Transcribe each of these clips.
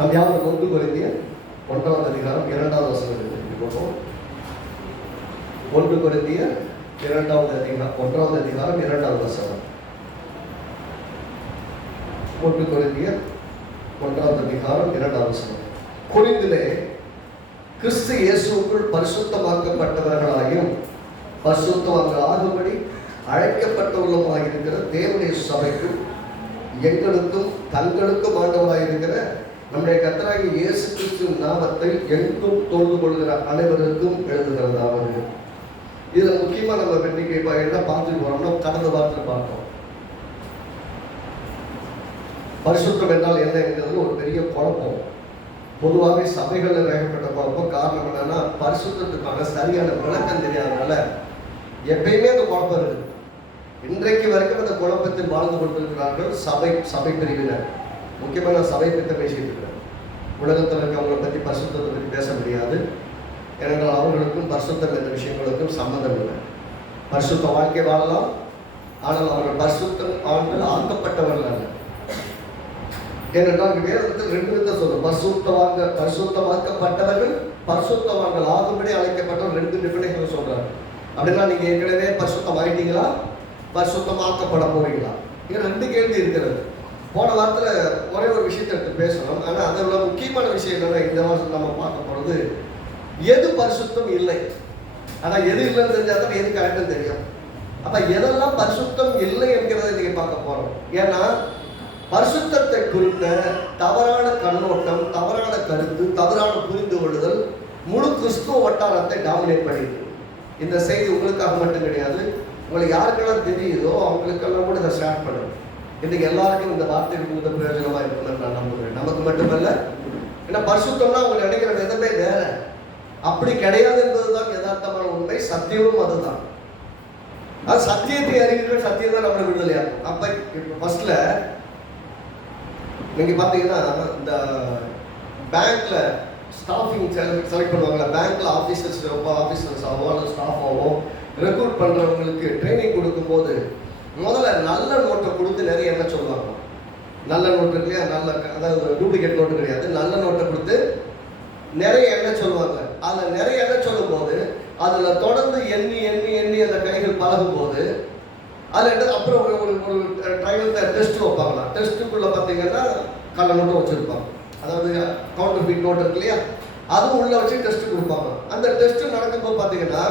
நம் யாரும் 1 கொரிந்தியர் 1ஆம் அதிகாரம் 2வது வசனத்திற்கு போவோம். 1 கொரிந்தியர் 1ஆம் அதிகாரம் 2வது வசனம். 1 கொரிந்தியர் 1ஆம் அதிகாரம் 2வது வசனம். கொரிந்திலே கிறிஸ்து இயேசுவுக்குள் பரிசுத்தமாக்கப்பட்டவர்களாயும் பரிசுத்தவான்கள் ஆகும்படி அழைக்கப்பட்டவர்களுமாக இருக்கிற தேவனுடைய சபைக்கும் எங்களுக்கும் தங்களுக்கும் ஆண்டவராக இருக்கிற நம்முடைய கர்த்தராகிய இயேசு கிறிஸ்துவின் நாமத்தை எங்கும் தொழுது கொள்கிற அனைவருக்கும் எழுதுகிறதாவது. இதில் முக்கியமாக நம்ம இன்னைக்கு என்ன பார்த்துட்டு போறோம்னா, கடந்த வாரத்தில் பார்த்தோம் பரிசுத்தம் என்றால் என்ன என்கிறது ஒரு பெரிய குழப்பம். பொதுவாகவே சபைகளில் வேகப்பட்ட குழப்பம். காரணம் என்னன்னா, பரிசுத்தத்துக்கான சரியான விளக்கம் தெரியாதனால எப்பயுமே அந்த குழப்பம் இருக்குது. இன்றைக்கு வரைக்கும் அந்த குழப்பத்தில் வாழ்ந்து கொண்டிருக்கிறார்கள் சபை பிரிவினர். முக்கியமாக நான் சபை பற்றி பேசிட்டு இருக்கிறேன். உலகத்தில் இருக்கவங்களை பற்றி பரிசுத்தத்தை பற்றி பேச முடியாது. ஏனென்றால் அவர்களுக்கும் பரிசுத்தம் என்ற விஷயங்களுக்கும் சம்மந்தம் இல்லை. பரிசுத்த வாழ்க்கை வாழலாம், ஆனால் அவர்கள் பரிசுத்தம் ஆக்கப்பட்டவர்கள் அல்ல. ஏனென்றால் வேதத்தில் 2 விதத்தை சொல்லும். பரிசுத்தமாக்கப்பட்டவர்கள், பரிசுத்தவான்கள் ஆகும்படி அழைக்கப்பட்டவர். 2 டிஃபரன்ஸ் சொல்றாங்க. அப்படின்னா நீங்க ஏற்கனவே பரிசுத்தம் ஆயிட்டீங்களா, பரிசுத்தமாக்கப்பட போறீங்களா? இங்க 2 கேள்வி இருக்கிறது. போன வாரத்தில் ஒரே ஒரு விஷயத்தை எடுத்து பேசணும். ஆனால் அதில் முக்கியமான விஷயம் என்னன்னா, இந்த வாரம் நம்ம பார்க்க போகிறது எது பரிசுத்தம் இல்லை. ஆனால் எது இல்லைன்னு தெரிஞ்சால் தான் எது கரெக்டுன்னு தெரியும். அப்போ எதெல்லாம் பரிசுத்தம் இல்லை என்கிறத நீங்கள் பார்க்க போகிறோம். ஏன்னா பரிசுத்தத்தை குறித்த தவறான கண்ணோட்டம், தவறான கருத்து, தவறான புரிந்து கொள்ளுதல் முழு கிறிஸ்துவ வட்டாரத்தை டாமினேட் பண்ணியிருக்கு. இந்த செய்தி உங்களுக்காக மட்டும் கிடையாது, உங்களுக்கு யாருக்கெல்லாம் தெரியுதோ அவங்களுக்கெல்லாம் கூட இதை ஷேர் பண்ணணும். இன்றைக்கு எல்லாருக்கும் இந்த வார்த்தை மிகுந்த பிரயோஜனமாக இருக்குன்னு நான் நம்புகிறேன். நமக்கு மட்டுமல்ல. ஏன்னா பரிசுத்தம்னா அவங்க நினைக்கிற விதமே வேற. அப்படி கிடையாது என்பதுதான் யதார்த்தமான உண்மை. சத்தியமும் அதுதான். அது சத்தியத்தை அறிவிக்கிற சத்தியம் தான் நம்மளை விடுதலையாகும். அப்போ இப்போ ஃபர்ஸ்ட்ல நீங்க பார்த்தீங்கன்னா, இந்த பேங்க்ல ஸ்டாஃபிங் செலக்ட் பண்ணுவாங்களா, பேங்க்ல ஆஃபீஸர்ஸாவோ அல்லது ஸ்டாஃபாவோ ரெக்ரூட் பண்ணுறவங்களுக்கு ட்ரைனிங் கொடுக்கும்போது முதல்ல நல்ல நோட்டை கொடுத்து நிறைய என்ன சொல்லுவாங்க, நல்ல நோட்டு இருக்கு இல்லையா, அதாவது டூப்ளிகேட் நோட்டு கிடையாது, நல்ல நோட்டை கொடுத்து நிறைய என்ன சொல்லுவாங்க. அதில் நிறைய என்ன சொல்லும் போது அதில் தொடர்ந்து எண்ணி அந்த கைகள் பழகும் போது அதில் அப்புறம் ஒரு ட்ரையல் டெஸ்ட் வைப்பாங்களா. டெஸ்ட்டுக்குள்ளே பார்த்தீங்கன்னா கள்ள நோட்டும் வச்சுருப்பாங்க. அதாவது கவுண்டர் ஃபீட் நோட்டு இருக்கு இல்லையா, அதுவும் உள்ளே வச்சு டெஸ்ட்டு கொடுப்பாங்க. அந்த டெஸ்ட்டு நடக்கும்போது பார்த்தீங்கன்னா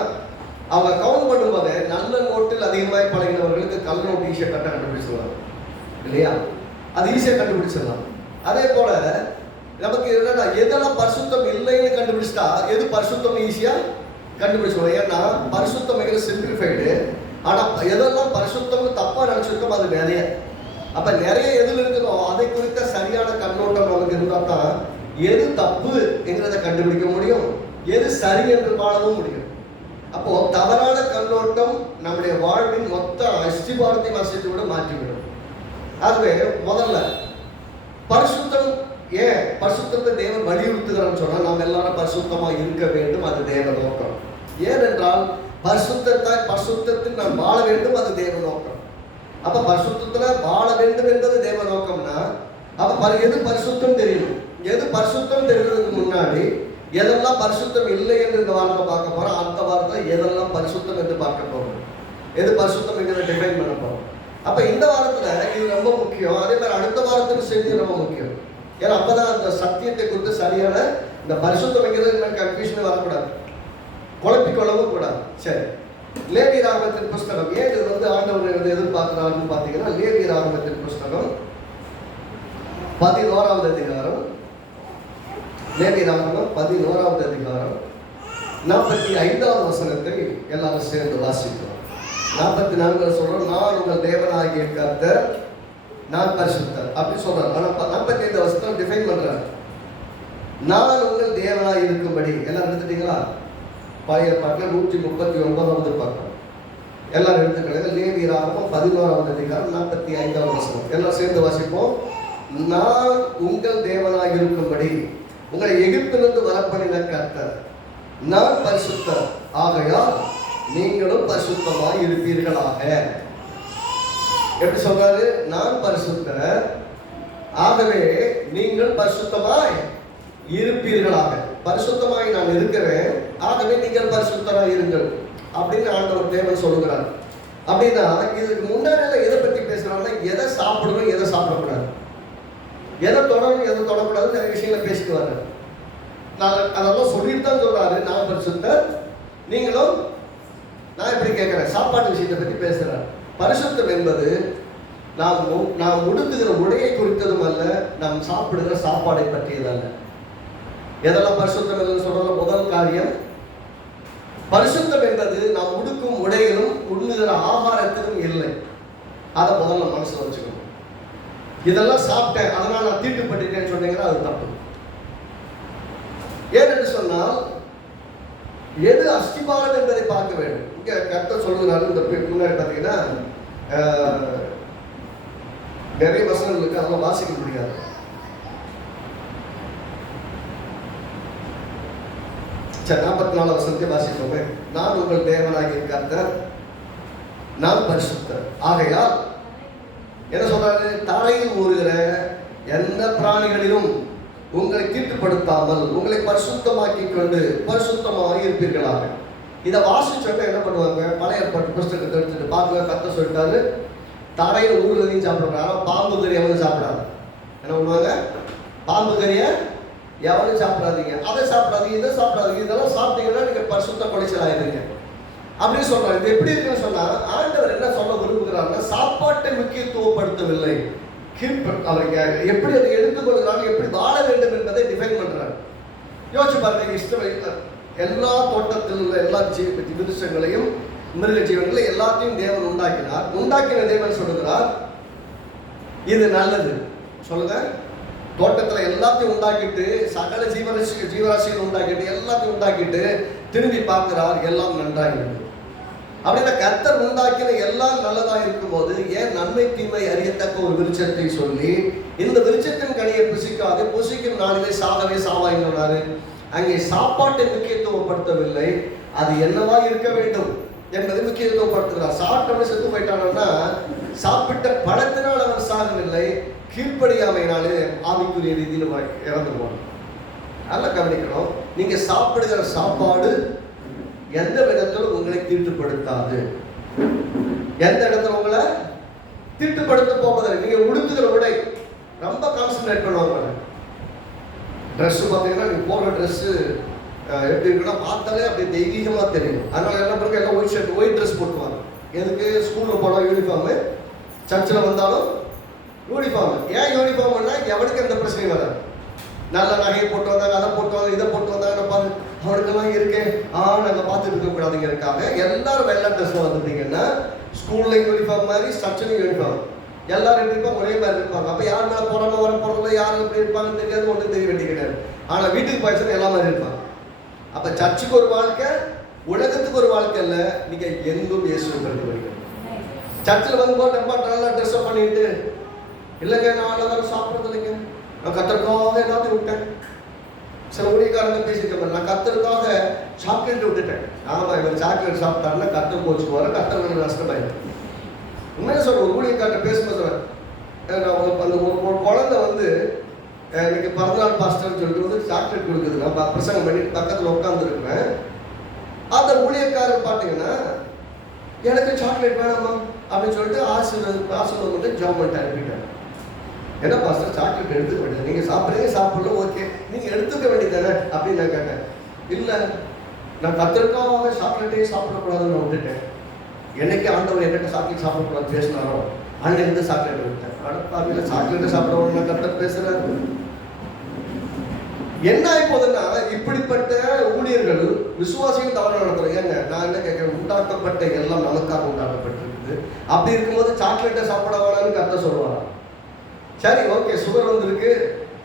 அவங்க கவுண்ட் பண்ணும்போது நல்ல நோட்டில் அதிகமாக பழகினவர்களுக்கு கள்ள நோட்டு ஈஸியாக கண்டுபிடிச்சிடலாம் இல்லையா, அது ஈஸியாக கண்டுபிடிச்சிடலாம். அதே போல் நமக்கு என்னன்னா, எதெல்லாம் பரிசுத்தம் இல்லைன்னு கண்டுபிடிச்சிட்டா எது பரிசுத்தம் ஈஸியாக கண்டுபிடிச்சிடுவோம். ஏன்னா பரிசுத்தம் மிக சிம்பிளிஃபைடு. ஆனால் எதெல்லாம் பரிசுத்தம் தப்பாக நினச்சிருக்கோம் அது நிறைய. அப்போ நிறைய எதில் இருக்குதோ அதை குறித்த சரியான கண்ணோட்டம் நமக்கு இருந்தால் தான் எது தப்பு என்கிறத கண்டுபிடிக்க முடியும், எது சரி என்று வாழவும் முடியும். அப்போ தவறான கண்ணோட்டம் நம்முடைய வாழ்வின் மொத்த அஸ்திபாரத்தை வசதி விட மாற்றிவிடும். ஆகவே முதல்ல பரிசுத்தம், ஏன் பரிசுத்தத்தை தேவன் வலியுறுத்துகிறான்னு சொன்னால், நாம் எல்லாரும் பரிசுத்தமாக இருக்க வேண்டும், அது தேவ நோக்கம். ஏனென்றால் பரிசுத்தத்தில் நான் வாழ வேண்டும், அது தேவ நோக்கம். அப்ப பரிசுத்தத்தில் வாழ வேண்டும் என்பது தேவ நோக்கம்னா, அப்ப எது பரிசுத்தம் தெரியணும். எது பரிசுத்தம் தெரிகிறதுக்கு முன்னாடி எதெல்லாம் பரிசுத்தம் இல்லை என்று இந்த வாரத்தை பார்க்க போறோம். அடுத்த வாரத்தை எதெல்லாம் பரிசுத்தம் என்று பார்க்க போறோம், எது பரிசுத்தம் என்கிறத டிஃபைன் பண்ண போறோம். அப்ப இந்த வாரத்துல இது ரொம்ப முக்கியம். அதே மாதிரி அடுத்த வாரத்துக்கு செய்தி ரொம்ப முக்கியம். ஏன்னா அப்பதான் அந்த சத்தியத்தை குறித்து சரியான இந்த பரிசுத்தம் என்கிறது கன்ஃபியூஷன் வரக்கூடாது, குழப்பிக்கொள்ளவும் கூடாது. சரி, லேவி ராகமத்தின் புஸ்தகம். ஏன் இது ஆண்டவர் எதிர்பார்க்கிறாருன்னு பார்த்தீங்கன்னா, லேவி ராகமத்தின் புஸ்தகம் 11ஆவது அதிகாரம், லேவி ராகமம் 11ஆவது அதிகாரம் 45வது வசனத்தை எல்லாரும் சேர்ந்து வாசிக்கிறோம். 44 சொல்றோம், நான் உங்கள் தேவனாகிய கர்த்தர், நான் பரிசுத்தர் அப்படி சொல்றாரு. ஆனா 45 வசனம் டிஃபைன் பண்றாரு. நான் உங்கள் தேவனாய் இருக்கும்படி. எல்லாம் எடுத்துட்டீங்களா? பழைய பாட்டில் 139வது பக்கம் எல்லாரும் எடுத்துக்கிறது. லேவி ராகமம் 11ஆவது அதிகாரம் 45வது வசனம் எல்லாம் சேர்ந்து வாசிப்போம். நான் உங்கள் தேவனாய் இருக்கும்படி உங்களை எகிப்திலிருந்து வரப்பண்ணின கர்த்தர், நான் பரிசுத்தர், ஆகையால் நீங்களும் பரிசுத்தமாய் இருப்பீர்களாக. எப்படி சொல்றாரு? நான் பரிசுத்தர், ஆகவே நீங்கள் பரிசுத்தமாய் இருப்பீர்களாக. பரிசுத்தமாய் நான் இருக்கிறேன், ஆகவே நீங்கள் பரிசுத்தமாய் இருங்கள் அப்படின்னு ஆண்டவர் தேவன் சொல்லுகிறார். அப்படின்னா இதுக்கு முன்னாடி எதை பத்தி பேசுறாங்கன்னா, எதை சாப்பிடணும் எதை சாப்பிடக்கூடாது, எதை தொடரணும் எதை தொடக்கூடாது நிறைய விஷயங்களை பேசிட்டு வர்றாரு. அதெல்லாம் சொல்லிட்டு தான் சொல்றாரு, நான் பரிசுத்தர் நீங்களும். நான் எப்படி கேட்கிறேன், சாப்பாட்டு விஷயத்தை பத்தி பேசுறேன். பரிசுத்தம் என்பது நாம் உடுத்துகிற உடையை குறித்ததும் அல்ல, நாம் சாப்பிடுகிற சாப்பாடை பற்றியதல்ல. எதெல்லாம் பரிசுத்தம் என்று சொல்ற முதல் காரியம், பரிசுத்தம் என்பது நாம் உடுக்கும் உடையிலும் உண்ணுகிற ஆகாரத்திலும் இல்லை. அதை முதல்ல மனசுல வச்சுக்கணும். இதெல்லாம் சாப்பிட்டேன் அதனால நான் தீட்டுப்பட்டேன்னு சொன்னீங்கன்னா அது தப்பு. ஏனென்று சொன்னால் எது அஸ்திபாரம் என்பதை பார்க்க வேண்டும். இங்க கர்த்தர் சொல்லுகிறாரு, இந்த முன்னாடி பார்த்தீங்கன்னா நிறைய வசனங்களுக்கு அதெல்லாம் வாசிக்க முடியாது. சரி, 44 வசனத்தை வாசிப்போமே. நான் உங்கள் தேவனாகிய கர்த்தர், நான் பரிசுத்தர். ஆகையால் என்ன சொல்றாரு, தரையில் ஊறுகிற எந்த பிராணிகளிலும் உங்களை தீட்டுப்படுத்தாமல் உங்களை பரிசுத்தமாக்கி கொண்டு பரிசுத்தமாக இருப்பீர்களாக. இதை வாசிச்சோன்னா என்ன பண்ணுவாங்க, பழைய ஏற்பாட்டு புஸ்தகத்தை எடுத்துட்டு பாருங்க, கர்த்தர் சொல்லிட்டாரு தரையில் ஊறுறதையும் சாப்பிடுறாங்க. ஆனால் பாம்பு கறி எவனும் சாப்பிடாது. என்ன பண்ணுவாங்க, பாம்பு கறியை எவனும் சாப்பிடாதீங்க, அதை சாப்பிடாதீங்க, இதை சாப்பிடாதீங்க, இதெல்லாம் சாப்பிட்டீங்கன்னா நீங்க பரிசுத்த குலைச்சல் ஆயிருங்க அப்படின்னு சொல்றாரு. இது எப்படி இருக்குன்னு சொன்னா, ஆண்டவர் என்ன சொல்ல விரும்புகிறாருன்னா, சாப்பாட்டை முக்கியத்துவப்படுத்தவில்லை, அவருக்கு எப்படி அதை எடுத்துக்கொள்கிறாங்க, எப்படி வாழ வேண்டும் என்பதை டிஃபைன் பண்றாரு. யோசிச்சு பாருங்க, இஷ்டம் எல்லா தோட்டத்தில் உள்ள எல்லா விருட்சங்களையும் மிருக ஜீவன்களை எல்லாத்தையும் தேவன் உண்டாக்கினார். உண்டாக்கின தேவன் சொல்லுகிறார் இது நல்லது. சொல்லுங்க, தோட்டத்தில் எல்லாத்தையும் உண்டாக்கிட்டு சகல ஜீவராசிகள் உண்டாக்கிட்டு எல்லாத்தையும் உண்டாக்கிட்டு திரும்பி பார்க்கிறார், எல்லாம் நன்றாக இருக்கு. அப்படின்னா கர்த்தர் உண்டாக்கின எல்லாம் நல்லதா இருக்கும் போது ஏன் நன்மை தீமை அறியத்தக்க ஒரு விருட்சத்தை சொல்லி இந்த விருட்சத்தின் கனியை புசிக்காது, புசிக்கும் நாளிலே சாகவே சாவாயினாரு. அங்கே சாப்பாட்டை முக்கியத்துவப்படுத்தவில்லை, அது என்னவா இருக்க வேண்டும் என்பதை முக்கியத்துவப்படுத்துகிறார். சாப்பிட்டவன் செத்து போயிட்டானா, சாப்பிட்ட பழத்தினால் அவன் சாகவில்லை, கீழ்ப்படியாமையினாலே ஆவிக்குரிய ரீதியில் இறந்து போனான். நல்லா கவனிக்கணும், நீங்க சாப்பிடுகிற சாப்பாடு எந்த விதத்திலும் உங்களை தீட்டுப்படுத்தாது, எந்த இடத்துல உங்களை தீட்டுப்படுத்த போவதில்லை. நீங்க உடுத்துகிற உடை ரொம்ப கான்சன்ட்ரேட் பண்ணுவாங்க. ட்ரெஸ் பார்த்தீங்கன்னா நீங்க போடுற ட்ரெஸ் எப்படி இருக்குன்னா பார்த்தாலே அப்படி தெய்வீகமா தெரியும். அதனால என்ன பண்ணுங்க, எல்லாம் ஒயிட் ஷர்ட் ஒயிட் ட்ரெஸ் போட்டுவாங்க. எதுக்கு, ஸ்கூல்ல போனா யூனிஃபார்மு, சர்ச்சில் வந்தாலும் யூனிஃபார்ம். ஏன் யூனிஃபார்ம்னா எவனுக்கு எந்த பிரச்சனையும் வராது. நல்ல நகையை போட்டு வந்தாங்க, அதை போட்டு வந்தாங்க, இதை போட்டு வந்தாங்க, பாரு அவனுக்கெல்லாம் இருக்கேன் நாங்கள் பார்த்துட்டு இருக்கக்கூடாதுங்கிறதுக்காக எல்லாரும் வெள்ளை ட்ரெஸ்ல வந்துட்டீங்கன்னா ஸ்கூல்ல யூனிஃபார்ம் மாதிரி சர்ச்சிலையும் யூனிஃபார்ம், எல்லாரும் எப்படி இருப்பாங்க, ஒரே மாதிரி இருப்பாங்க. அப்போ யார் மேலே போறாங்க வர போறதுல யாரும் எப்படி இருப்பாங்கன்னு தெரியாது, ஒன்றும் தெரிய வேண்டிய கிடையாது. ஆனால் வீட்டுக்கு போயிடுச்சுன்னா எல்லா மாதிரி இருப்பாங்க. அப்போ சர்ச்சுக்கு ஒரு வாழ்க்கை, உலகத்துக்கு ஒரு வாழ்க்கை இல்லை. நீங்க எங்கும் இயேசுவை கண்டுபிடிக்கணும். சர்ச்சில் வந்து போட்டு ரொம்ப நல்லா ட்ரெஸ்அப் பண்ணிட்டு, இல்லைங்க நான் எல்லாரும் சாப்பிட்றது இல்லைங்க, நான் கத்தருக்காக எல்லாத்தையும் விட்டேன். சில ஊழியக்காரங்க பேசியிருக்க, நான் கத்தருக்காக சாக்லேட் விட்டுட்டேன். ஆமா, இவர் சாக்லேட் சாப்பிட்டாருன்னா கத்தர் போச்சு வர, கத்தர் நஷ்டமாயிடும். உண்மையாக சொல்ற, ஒரு ஊழியக்காரர் பேசும்போது அந்த ஒரு குழந்தை வந்து இன்னைக்கு பிறந்தநாள் பாஸ்டர்னு சொல்லிட்டு வந்து சாக்லேட் கொடுக்குது. நான் பிரசங்கம் பண்ணிட்டு பக்கத்தில் உட்காந்துருக்குறேன். அந்த ஊழியக்காரர் பார்த்தீங்கன்னா எனக்கு சாக்லேட் வேணாமா அப்படின்னு சொல்லிட்டு ஆசீர்வாதம் பண்ணி ஜாம் பண்ணிட்டு அனுப்பிட்டாங்க. என்ன பாஸ்டர் சாக்லேட் எடுத்துக்க வேண்டியது, நீங்க சாப்பிட்றீங்க சாப்பிடல, ஓகே, நீங்க எடுத்துக்க வேண்டியதானே அப்படின்னு நான் கேட்டேன். இல்லை, நான் கத்திரிக்காக சாக்லேட்டே சாப்பிடக்கூடாதுன்னு நான் விட்டுட்டேன். என்னைக்கு ஆண்டவர் என்கிட்ட சாக்லேட் சாப்பிடக்கூடாது பேசினாரோ அங்கிருந்து சாக்லேட் விட்டேன். அடுத்த சாக்லேட்டை சாப்பிடணும் நான் கரெக்டாக பேசுறேன். என்ன ஆயிப்போதுன்னா, இப்படிப்பட்ட ஊழியர்கள் விசுவாசியும் தவறு நடத்துறோம். ஏங்க நான் என்ன கேட்கிறேன், உண்டாக்கப்பட்ட எல்லாம் நமக்காக உண்டாக்கப்பட்டிருக்குது. அப்படி இருக்கும்போது சாக்லேட்டை சாப்பிட வேணாம்னு கரெக்டாக சொல்லுவாங்க. சரி, ஓகே, சுகர் வந்துருக்கு,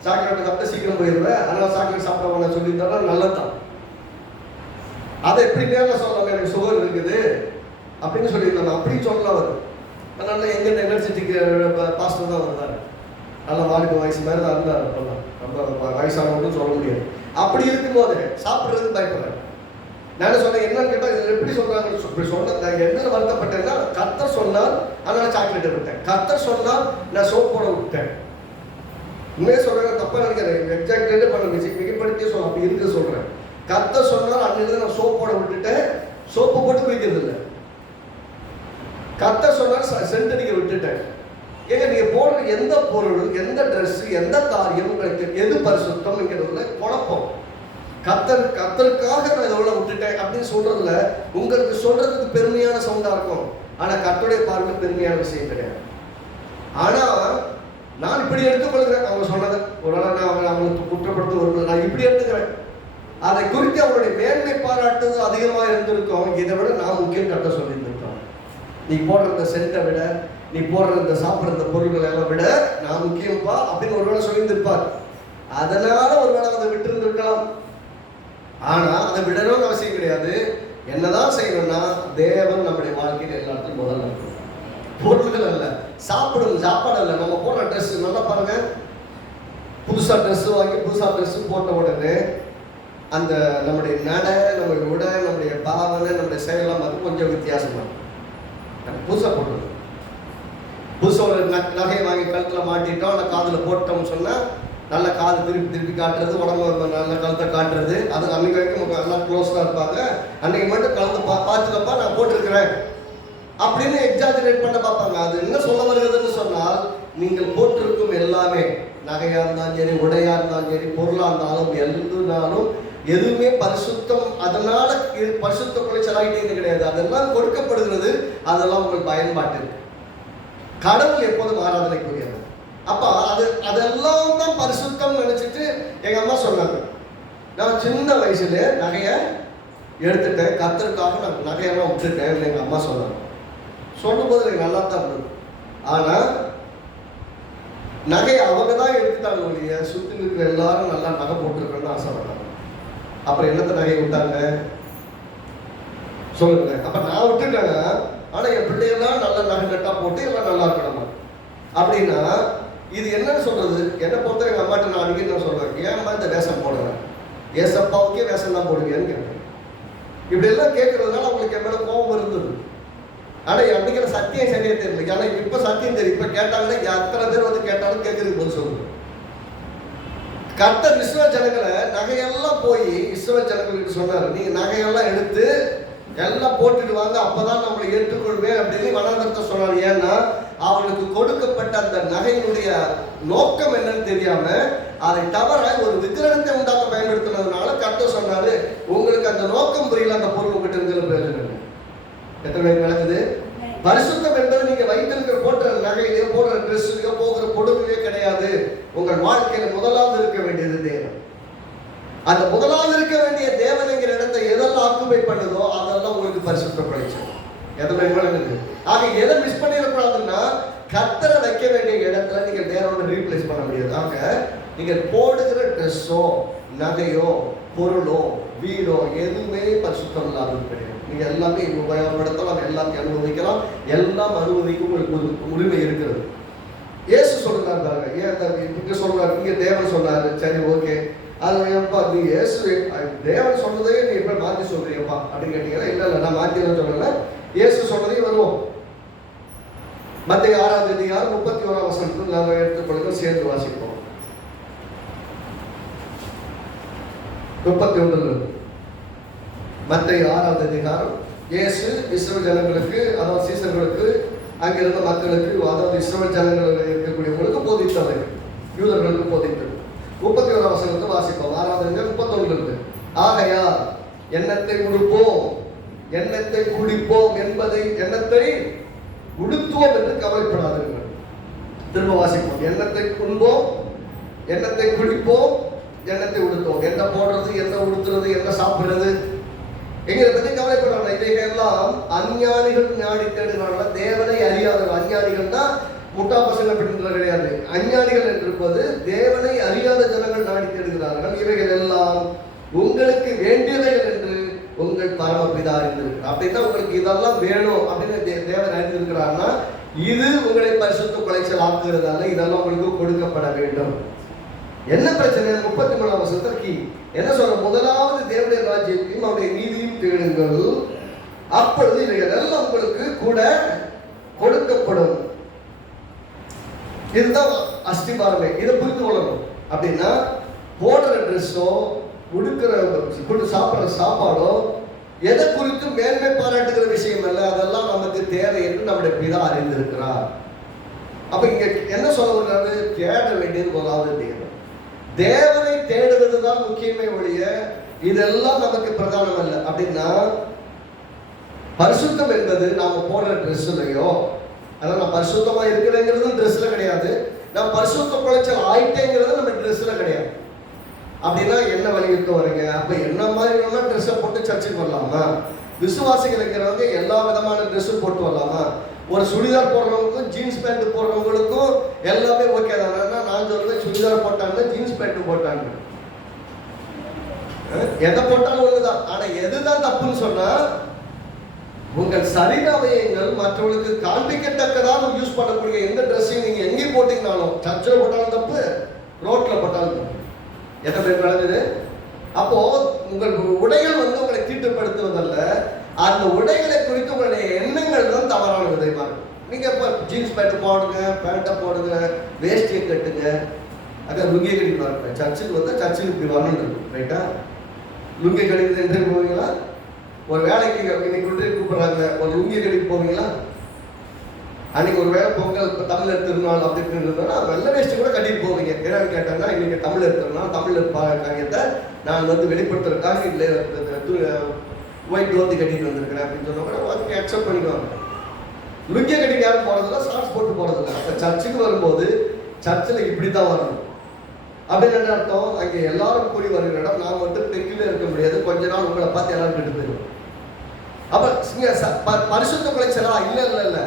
சாக்லேட்டை சாப்பிட்டா சீக்கிரம் போயிடுவேன், அதனால சாக்லேட் சாப்பிட வேணாம் சொல்லியிருந்தா நல்லதுதான். அதை எப்படி நேரில் சொல்லலாம், எனக்கு சுகர் இருக்குது அப்படின்னு சொல்லியிருந்தாங்க. அப்படி சொல்லலாம் வரும். அதனால எங்க எனர்ஜெட்டிக் பாஸ்டர் தான் வந்தார். நல்லா வாலிப வயசு மாதிரி தான் இருந்தார். ரொம்ப வயசானவங்களும் சொல்ல முடியாது. அப்படி இருக்கும்போது சாப்பிட்றதுக்கு பயப்படுறேன். நான் சொன்னேன், என்னன்னு கேட்டால் இதில் எப்படி சொல்றாங்க, இப்படி சொன்ன என்ன வருத்தப்பட்டேன்னா, கர்த்தர் சொன்னார் அதனால சாக்லேட்டை விட்டேன், கர்த்தர் சொன்னால் நான் சோப் போட விட்டேன். உண்மையே சொல்றேன், தப்பா நினைக்கிறேன், எக்ஸாக்ட் பண்ண மிகப்படுத்தி சொல்ல அப்படி இருக்க சொல்றேன். கர்த்தர் சொன்னார் அன்னிலிருந்து நான் சோப்போட விட்டுட்டேன், சோப்பு போட்டு குளிக்கிறது இல்லை. கர்த்தர் சொன்னார் சென்ட் அடிக்க விட்டுட்டேன். ஏங்க நீங்க போடுற எந்த பொருள், எந்த ட்ரெஸ், எந்த காரியம் உங்களுக்கு எது பரிசுத்தம்ங்கிறதுல குழப்பம். கர்த்தருக்காக நான் இதெல்லாம் விட்டுட்டேன் அப்படின்னு சொல்றதுல உங்களுக்கு சொல்றதுக்கு பெருமையான சவுண்டா இருக்கும். ஆனா கர்த்தருடைய பார்வையில் பெருமையான விஷயம் கிடையாது. ஆனா நான் இப்படி எடுத்துக்கொள்கிறேன், அவங்க சொன்னதை ஒரு நாள் நான் அவங்களுக்கு குற்றப்படுத்த ஒரு நான் இப்படி எடுத்துக்கிறேன். அதை குறித்து அவருடைய மேன்மை பாராட்டுவது அதிகமாக இருந்திருக்கும். இதை விட நான் முக்கியம் கட்ட சொல்லியிருந்திருக்கோம். நீ போடுற இந்த சென்ட்டை விட, நீ போடுற இந்த சாப்பிட்ற இந்த பொருள்களை எல்லாம் விட நான் முக்கியம்ப்பா அப்படின்னு ஒருவேளை சொல்லியிருந்திருப்பார். அதனால ஒருவேளை அதை விட்டு இருந்திருக்கலாம். ஆனா அதை விடணும்னு அவசியம் கிடையாது. என்னதான் செய்யணும்னா தேவன் நம்முடைய வாழ்க்கையில் எல்லாத்தையும் முதல்ல இருக்கும். பொருள்கள் அல்ல, சாப்பிடும் சாப்பாடு அல்ல, நம்ம போடுற ட்ரெஸ் நல்லா பாருங்க. புதுசா ட்ரெஸ் வாங்கி புதுசா ட்ரெஸ் போட்ட உடனே அந்த நம்முடைய நடை, நம்முடைய உடை, நம்முடைய பாவனை, நம்முடைய செயலாம் அது கொஞ்சம் வித்தியாசமா புதுசா போட்டது. புதுசா ஒரு நகையை வாங்கி கழுத்துல மாட்டிட்டோம், அந்த காதுல போட்டோம்னு சொன்னா நல்ல காது திருப்பி திருப்பி காட்டுறது, உடம்பு நல்ல கழுத்தை காட்டுறது. அது அன்னைக்கு வரைக்கும் நல்லா க்ளோஸா இருப்பாங்க. அன்னைக்கு மட்டும் கழுத்தை பார்த்துக்கப்பா நான் போட்டிருக்கிறேன் அப்படின்னு எக்ஸாஜரேட் பண்ண பார்ப்பாங்க. அது என்ன சொல்ல வருகிறதுன்னு சொன்னால், நீங்கள் போட்டிருக்கும் எல்லாமே நகையா இருந்தாலும் சரி, உடையா இருந்தாலும் சரி, பொருளா இருந்தாலும் எல்லாரும் எதுவுமே பரிசுத்தம், அதனால பரிசுத்த குலைச்சலாகிட்டே கிடையாது. அதெல்லாம் கொடுக்கப்படுகிறது, அதெல்லாம் உங்கள் பயன்பாட்டிற்கு. கடவுள் எப்போதும் ஆராதனைக்குரியது. அப்ப அதெல்லாம் தான் பரிசுத்தம் நினைச்சிட்டு எங்க அம்மா சொன்னாங்க. நான் சின்ன வயசுல நகைய எடுத்துட்டேன், கர்த்தருக்காக நான் நகையெல்லாம் விட்டுட்டேன் எங்க அம்மா சொன்னாங்க. சொல்லும் போது எனக்கு நல்லா தான் இருந்தது. ஆனா நகையை அவங்க தான் எடுத்துட்டாங்க ஒழிய சுத்தி இருக்கிற எல்லாரும் நல்லா நகை போட்டுருக்கணும்னு ஆசைப்பட்டாங்க. அப்புறம் என்னத்த நகையை விட்டாங்க சொல்லுங்க. அப்ப நான் விட்டுட்டேங்க, ஆனா என் பிள்ளைகள்லாம் நல்லா நகை நட்டா போட்டு எல்லாம் நல்லா இருக்கணும் அப்படின்னா இது என்னன்னு சொல்றது? என்னை பொறுத்த எங்க அம்மாட்ட நான் அன்னைக்கு என்ன சொல்றேன், ஏன்மா இந்த வேஷம் போடுறேன், ஏசப்பாவுக்கே வேஷம் தான் போடுவீங்கன்னு கேட்டேன். இப்படி எல்லாம் கேட்கறதுனால அவங்களுக்கு என் மேல கோபம் இருந்தது. ஆனா அன்னைக்கு சத்தியம் சரியா தெரியல. ஆனா இப்ப சத்தியம் தெரியும். இப்ப கேட்டாங்கன்னா எத்தனை பேர் வந்து கேட்டாலும் கேட்கறதுக்கு பதில் சொல்லுங்க. கர்த்தர் இஸ்ரவேல் ஜனங்களை நகையெல்லாம் போய் இஸ்ரவேல் ஜனங்களுக்கு சொன்னாரு, நீங்க நகையெல்லாம் எடுத்து எல்லாம் போட்டுடுவாங்க, அப்பதான் நம்மளை ஏற்றுக்கொள்வேன் அப்படின்னு வனாந்தரத்தை சொன்னார். ஏன்னா அவனுக்கு கொடுக்கப்பட்ட அந்த நகையினுடைய நோக்கம் என்னன்னு தெரியாம அதை தவிர ஒரு விக்கிரகத்தை உண்டாக்க பயன்படுத்தினதுனால கர்த்தர் சொன்னாரு, உங்களுக்கு அந்த நோக்கம் புரியல, அந்த பொருள் உங்ககிட்ட இருக்கிற பிரயோஜனம். எத்தனை பேர் நடக்குது? பரிசுத்தம் என்பது நீங்க வைத்திருக்கிற போட்ட நகையிலேயோ போடுற ட்ரெஸ்லயோ போகிற கொடுமையோ கிடையாது. உங்கள் வாழ்க்கையில முதலாவது இருக்க வேண்டியது தேவன். அந்த முதலாவது இருக்க வேண்டிய தேவன்ங்கிற இடத்தை எதெல்லாம் ஆக்குபை பண்ணுதோ அதெல்லாம் உங்களுக்கு பரிசுத்தப்படுச்சு. எதுவுமே விளங்குது. ஆக எதை மிஸ் பண்ணிடக்கூடாதுன்னா, கர்த்தரை வைக்க வேண்டிய இடத்துல நீங்க தேவனோட ரீப்ளேஸ் பண்ண முடியாது. ஆக நீங்க போடுகிற ட்ரெஸ்ஸோ நகையோ பொருளோ வீடோ எதுவுமே பரிசுத்தம் இல்லாத கிடையாது. நீங்க எல்லாமே உபயோகப்படுத்தலாம், எல்லாத்தையும் அனுபவிக்கலாம், எல்லாம் அனுபவிக்க உங்களுக்கு உரிமை இருக்கிறது. இயேசு சொல்றாரு பாருங்க, ஏன் இங்க சொல்றாரு, இங்க தேவன் சொன்னாரு, சரி ஓகே, அது ஏன்பா நீ இயேசு தேவன் சொன்னதே நீ எப்ப மாற்றி சொல்றீங்கப்பா அப்படின்னு கேட்டீங்கன்னா, இல்ல நான் மாற்றிதான் சொல்லல, இயேசு சொன்னதையும் வருவோம். மத்தேயு 6ஆம் அதிகாரம் 31ஆம் வசனத்தில் நாங்கள் எடுத்துக்கொள்ளுங்க, சேர்ந்து வாசிப்போம். 31 மத்தேயு 6ஆம் அதிகாரம். இயேசு இஸ்ரவேல் ஜனங்களுக்கு, அதாவது சீசர்களுக்கு, அங்கிருந்த மக்களுக்கு, அதாவது இஸ்ரவேல் ஜனங்களுக்கு இருக்கக்கூடியவங்களுக்கு போதித்தவர், யூதர்களுக்கு போதித்தது. 31ஆம் வசனத்தை வாசிப்போம். 6ஆம் அதிகாரம் 31. ஆகையால் எண்ணத்தை உடுப்போம், எண்ணத்தை குடிப்போம் என்பதை, எண்ணத்தை உடுத்துவோம் என்று கவலைப்படாதீர்கள். திரும்ப வாசிப்போம். எண்ணத்தை உண்போம், எண்ணத்தை குடிப்போம், எண்ணத்தை உடுத்துவோம். என்ன போடுறது, என்ன உடுத்துறது, என்ன சாப்பிடுறது, எங்களை பற்றி கவலைப்படாத. இவைகளெல்லாம் அஞ்ஞானிகள் நாடி தேடுகிறார்கள், தேவனை அறியாதவர்கள். அஞ்ஞானிகள்னா முட்டா பசங்க அப்படின்ற கிடையாது. அஞ்ஞானிகள் என்றிருப்பது தேவனை அறியாத ஜனங்கள் நாடி தேடுகிறார்கள். இவைகள் எல்லாம் உங்களுக்கு வேண்டியவைகள் என்று உங்கள் பரமபிதா அறிந்திருக்கிறார். அப்படின்னா உங்களுக்கு இதெல்லாம் வேணும் அப்படின்னு தேவன் அறிந்திருக்கிறார்னா, இது உங்களை பரிசுத்த குலைச்சல் ஆக்குறதால இதெல்லாம் உங்களுக்கு கொடுக்கப்பட வேண்டும். என்ன பிரச்சனை? 33ஆம் வசனத்திற்கு என்ன சொல்ற? முதலாவது தேவனுடைய ராஜ்யத்தையும் அவருடைய நீதியும் தேடுங்கள், அப்பொழுது இவைகள் எல்லாம் உங்களுக்கு கூட கொடுக்கப்படும். இதுதான் அஸ்திபாரமே. இதை புரிந்து கொள்ளணும். அப்படின்னா போடுற ட்ரெஸ்ஸோ, உடுக்கிற சாப்பிட்ற சாப்பாடோ எதை குறித்து மேன்மை பாராட்டுகிற விஷயம் அல்ல. அதெல்லாம் நமக்கு தேவை என்று நம்முடைய பிதா அறிந்திருக்கிறார். அப்ப இங்க என்ன சொல்ல வர்றாரு? தேட வேண்டியது முதலாவது தேவன். தேவனை தேடுவதுதான் முக்கியமே ஒழிய இதெல்லாம் நமக்கு பிரதானம் அல்ல. அப்படின்னா பரிசுத்தம் என்பது நாம போடுற ட்ரெஸ்லையோ, அதான் நான் பரிசுத்தமா இருக்கிறேங்கிறது ட்ரெஸ்ல கிடையாது. நான் பரிசுத்த குலைச்சல் ஆயிட்டேங்கிறது நம்ம ட்ரெஸ்ல கிடையாது. அப்படின்னா என்ன வலியுறுத்த வரீங்க? அப்ப என்ன மாதிரி வேணா ட்ரெஸ்ஸை போட்டு சர்ச்சுக்கு வரலாமா? விசுவாசிகள் இருக்கிறவங்க எல்லா விதமான ட்ரெஸ்ஸும் போட்டு வரலாமா? ஒரு சுடிதார் போடுறவங்களுக்கும் ஜீன்ஸ் பேண்ட் போடுறவங்களுக்கும் எல்லாமே ஓகே தானே? நான் சொல்லுவேன், சுடிதார் போட்டாங்க ஜீன்ஸ் பேண்ட் போட்டாங்க எதை போட்டாலும் ஒண்ணுதான். ஆனா எதுதான் தப்புன்னு சொன்னா, உங்கள் சரீர அவயங்கள் மற்றவர்களுக்கு காண்பிக்கத்தக்கதாக யூஸ் பண்ணக்கூடிய எந்த ட்ரெஸ்ஸையும் நீங்க எங்கே போட்டீங்கனாலும், சர்ச்சில் போட்டாலும் தப்பு, ரோட்ல போட்டாலும் தப்பு. எத்தனை பேர் நடந்தது? அப்போ உங்கள் உடைகள் உங்களை தீட்டுப்படுத்துவதல்ல, அந்த உடைகளை குறித்து உங்களுடைய எண்ணங்கள் தான் தவறான விதமா இருக்கும். நீங்க இப்ப ஜீன்ஸ் பேண்ட் போடுங்க, பேண்ட்டை போடுங்க, வேஷ்டியை கட்டுங்க, அதான் லுங்கியை கட்டிட்டு வரேன். சர்ச்சுக்கு சர்ச்சுக்கு இப்படி வரணும் இருக்கும், ரைட்டா? லுங்கி கட்டிட்டு இன்டர்வியூ போவீங்களா? ஒரு வேலைக்கு இன்னைக்கு கூப்பிடுறாங்க, ஒரு லுங்கி கட்டிட்டு போவீங்களா? அன்னைக்கு ஒரு வேலை பொங்கல் தமிழர் திருநாள் அப்படின்னு இருந்தோம்னா வெள்ளை வேஷ்டி கூட கட்டிட்டு போவீங்க. என்னன்னு கேட்டாங்கன்னா, இன்னைக்கு தமிழர் திருநாள், தமிழர் காரியத்தை நான் வெளிப்படுத்துறதுக்காக இல்லை ஒயிட் தோத்தி கட்டிட்டு வந்திருக்கிறேன் அப்படின்னு சொன்னா கூட ஓகே, அக்செப்ட் பண்ணிக்குவாங்க. லுங்கியை கட்டிட்டு யாரும் போறதில்ல, ஷார்ட்ஸ் போட்டு போறதில்ல. அப்ப சர்ச்சுக்கு வரும்போது சர்ச்சில் இப்படித்தான் வரணும். அப்படின்னு என்ன அர்த்தம்? அங்கே எல்லாரும் கூடி வருகிற இடம். நாம பெருக்கிலே இருக்க முடியாது, கொஞ்ச நாள் உங்களை பார்த்து எல்லாரும் கெட்டு போயிடும். அப்ப பரிசுத்த குலைச்சலா? இல்ல,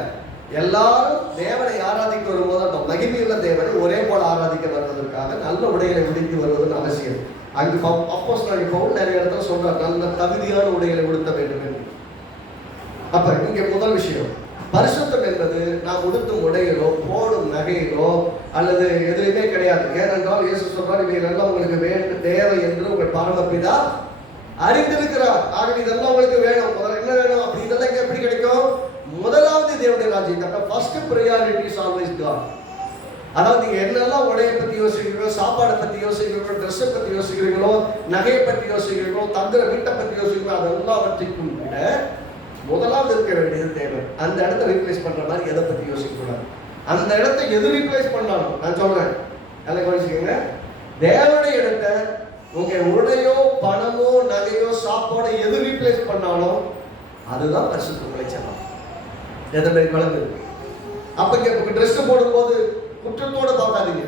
எல்லாரும் தேவனை ஆராதிக்க வரும்போது அந்த மகிமையுள்ள தேவனை ஒரே போல ஆராதிக்க வருவதற்காக நல்ல உடைகளை உடுத்தி வருவதுன்னு அவசியம். அங்கு அப்போஸ்தலனாகிய பவுல் நிறைய இடத்துல சொல்றார், நல்ல தகுதியான உடைகளை உடுத்த வேண்டும் என்று. அப்ப இங்க முதல் விஷயம், பரிசுத்தம் என்பது நாம் உடுத்தும் உடைகளோ, போடும் நகைகளோ அல்லது எதுவுமே கிடையாது. ஏனென்றால் இயேசு சொல்றார், இவைகளெல்லாம் உங்களுக்கு தேவை என்று உங்கள் பரமபிதா அறிந்திருக்கிறார். ஆகவே இதெல்லாம் உங்களுக்கு வேணும். முதல்ல என்ன வேணும்? அப்படி இதெல்லாம் எப்படி கிடைக்கும்? முதலாவது தேவனுடைய ராஜ்யம். First priority is always God. அதாவது நீங்க என்னெல்லாம் உடையை பத்தி யோசிக்கிறீங்களோ, சாப்பாடை பத்தி யோசிக்கிறீங்களோ, ட்ரெஸ்ஸை பத்தி யோசிக்கிறீங்களோ, நகையை பத்தி யோசிக்கிறீங்களோ, தங்குற வீட்டை பத்தி யோசிக்கிறீங்களோ, அதெல்லாவற்றைக்கும் விட முதலாவது இருக்க வேண்டியது தேவை. அந்த இடத்தை ரீப்ளேஸ் பண்ற மாதிரி எதை பத்தி யோசிக்கக்கூடாது. அந்த இடத்தை எது ரீப்ளேஸ் பண்ணாலும், நான் சொல்றேன் எல்லாம் கவனிச்சுக்கோங்க, தேவனுடைய இடத்தை உங்க உடையோ, பணமோ, நகையோ, சாப்பாடோ எது ரீப்ளேஸ் பண்ணாலும் அதுதான் பரிசுத்த குலைச்சல். எதை மாதிரி வளர்ந்து அப்ப ட்ரெஸ் போடும்போது குற்றத்தோட பார்க்காதீங்க,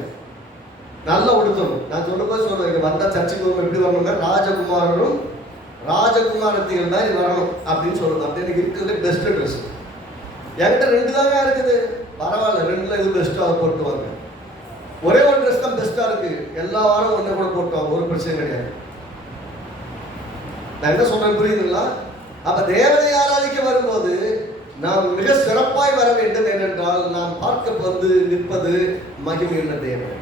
நல்லா உடுத்தணும். நான் சொல்லும்போது சொல்றேன், வந்தா சர்ச்சுக்கு எப்படி வரணுங்க? ராஜகுமாரரும் ராஜகுமாரத்திகள் மாதிரி வரணும் அப்படின்னு சொல்லணும். அப்படி எனக்கு இருக்கிறது பெஸ்ட் ட்ரெஸ். என்கிட்ட 2 தாங்க இருக்குது, பரவாயில்ல, 2ல இது பெஸ்ட்டா போட்டு வாங்க. ஒரே ஒரு ட்ரெஸ் தான் பெஸ்டா இருக்கு, எல்லா வாரம் ஒண்ணு கூட போட்டு வாங்க, ஒரு பிரச்சனை கிடையாது. நான் என்ன சொல்றேன் புரியுதுங்களா? அப்ப தேவனை ஆராதிக்க வரும்போது நாம் மிக சிறப்பாய் வர வேண்டும். ஏனென்றால் நாம் பார்க்க நிற்பது மகிமையுள்ள தேவன்.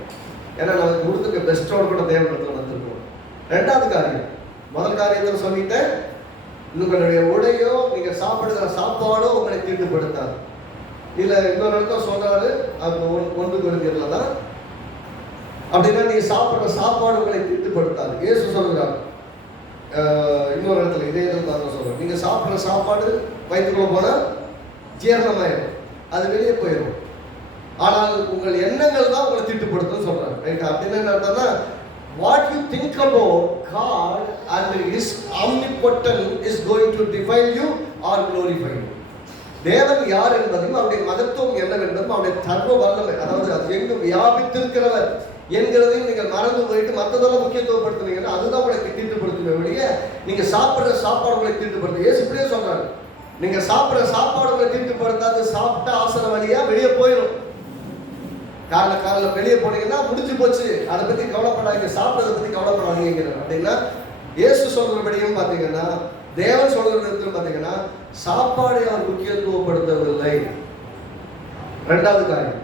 ஏன்னா நமக்கு கொடுத்துக்க பெஸ்டோட கூட தேவனத்தில் வந்திருக்கோம். 2வது காரியம், முதல் காரியத்தில் சொல்லிட்டேன், உங்களுடைய உடையோ, நீங்க சாப்பிடுகிற சாப்பாடோ உங்களை தீட்டுப்படுத்தாது. இல்ல இன்னொரு இடத்துல சொல்றாரு, அது 1 கொரிந்தியர்ல தான், அப்படின்னா நீங்க சாப்பிடுற சாப்பாடு உங்களை தீட்டுப்படுத்தாது. இயேசு சொல்கிறார் இன்னொரு இடத்துல, இதே தான் சொல்றேன், நீங்க சாப்பிடுற சாப்பாடு வயிற்றுக்குள்ள போனா ஜீரணமாயிடும், அது வெளியே போயிடும். ஆனால் உங்கள் எண்ணங்கள் தான் உங்களை தீட்டுப்படுத்தும் சொல்றாரு, ரைட்? அப்படின்னா என்ன அர்த்தம்னா, what you think about God and His omnipotence is going to define you or glorify you. தேவன் யார் என்பதையும் அவருடைய மகத்துவம் என்னவென்பதும் அவருடைய சர்வ வல்லமை, அதாவது அது எங்கு வியாபித்திருக்கிறவர் என்கிறதையும் நீங்கள் மறந்து போயிட்டு மற்றதெல்லாம் முக்கியத்துவப்படுத்துனீங்கன்னா அதுதான் உங்களை தீட்டுப்படுத்துமே ஒழிய நீங்க சாப்பிடுற சாப்பாடு உங்களை தீட்டுப்படுத்து. ஏசு இப்படியே சொல்றாரு, நீங்க சாப்பிடுற சாப்பாடு உங்களை தீட்டுப்படுத்தாது, சாப்பிட்ட ஆசன வழியா வெளியே போயிடும். காலைல வெளியே போனீங்கன்னா முடிஞ்சு போச்சு, அதை பத்தி கவலைப்படாதீங்க, சாப்பிட்றதை பத்தி கவலைப்படாதீங்க. அப்படின்னா இயேசு சொல்றபடியும் பாத்தீங்கன்னா, தேவன் சொல்றது பாத்தீங்கன்னா, சாப்பாடை அவர் முக்கியத்துவப்படுத்தவில்லை. 2வது காரியம்,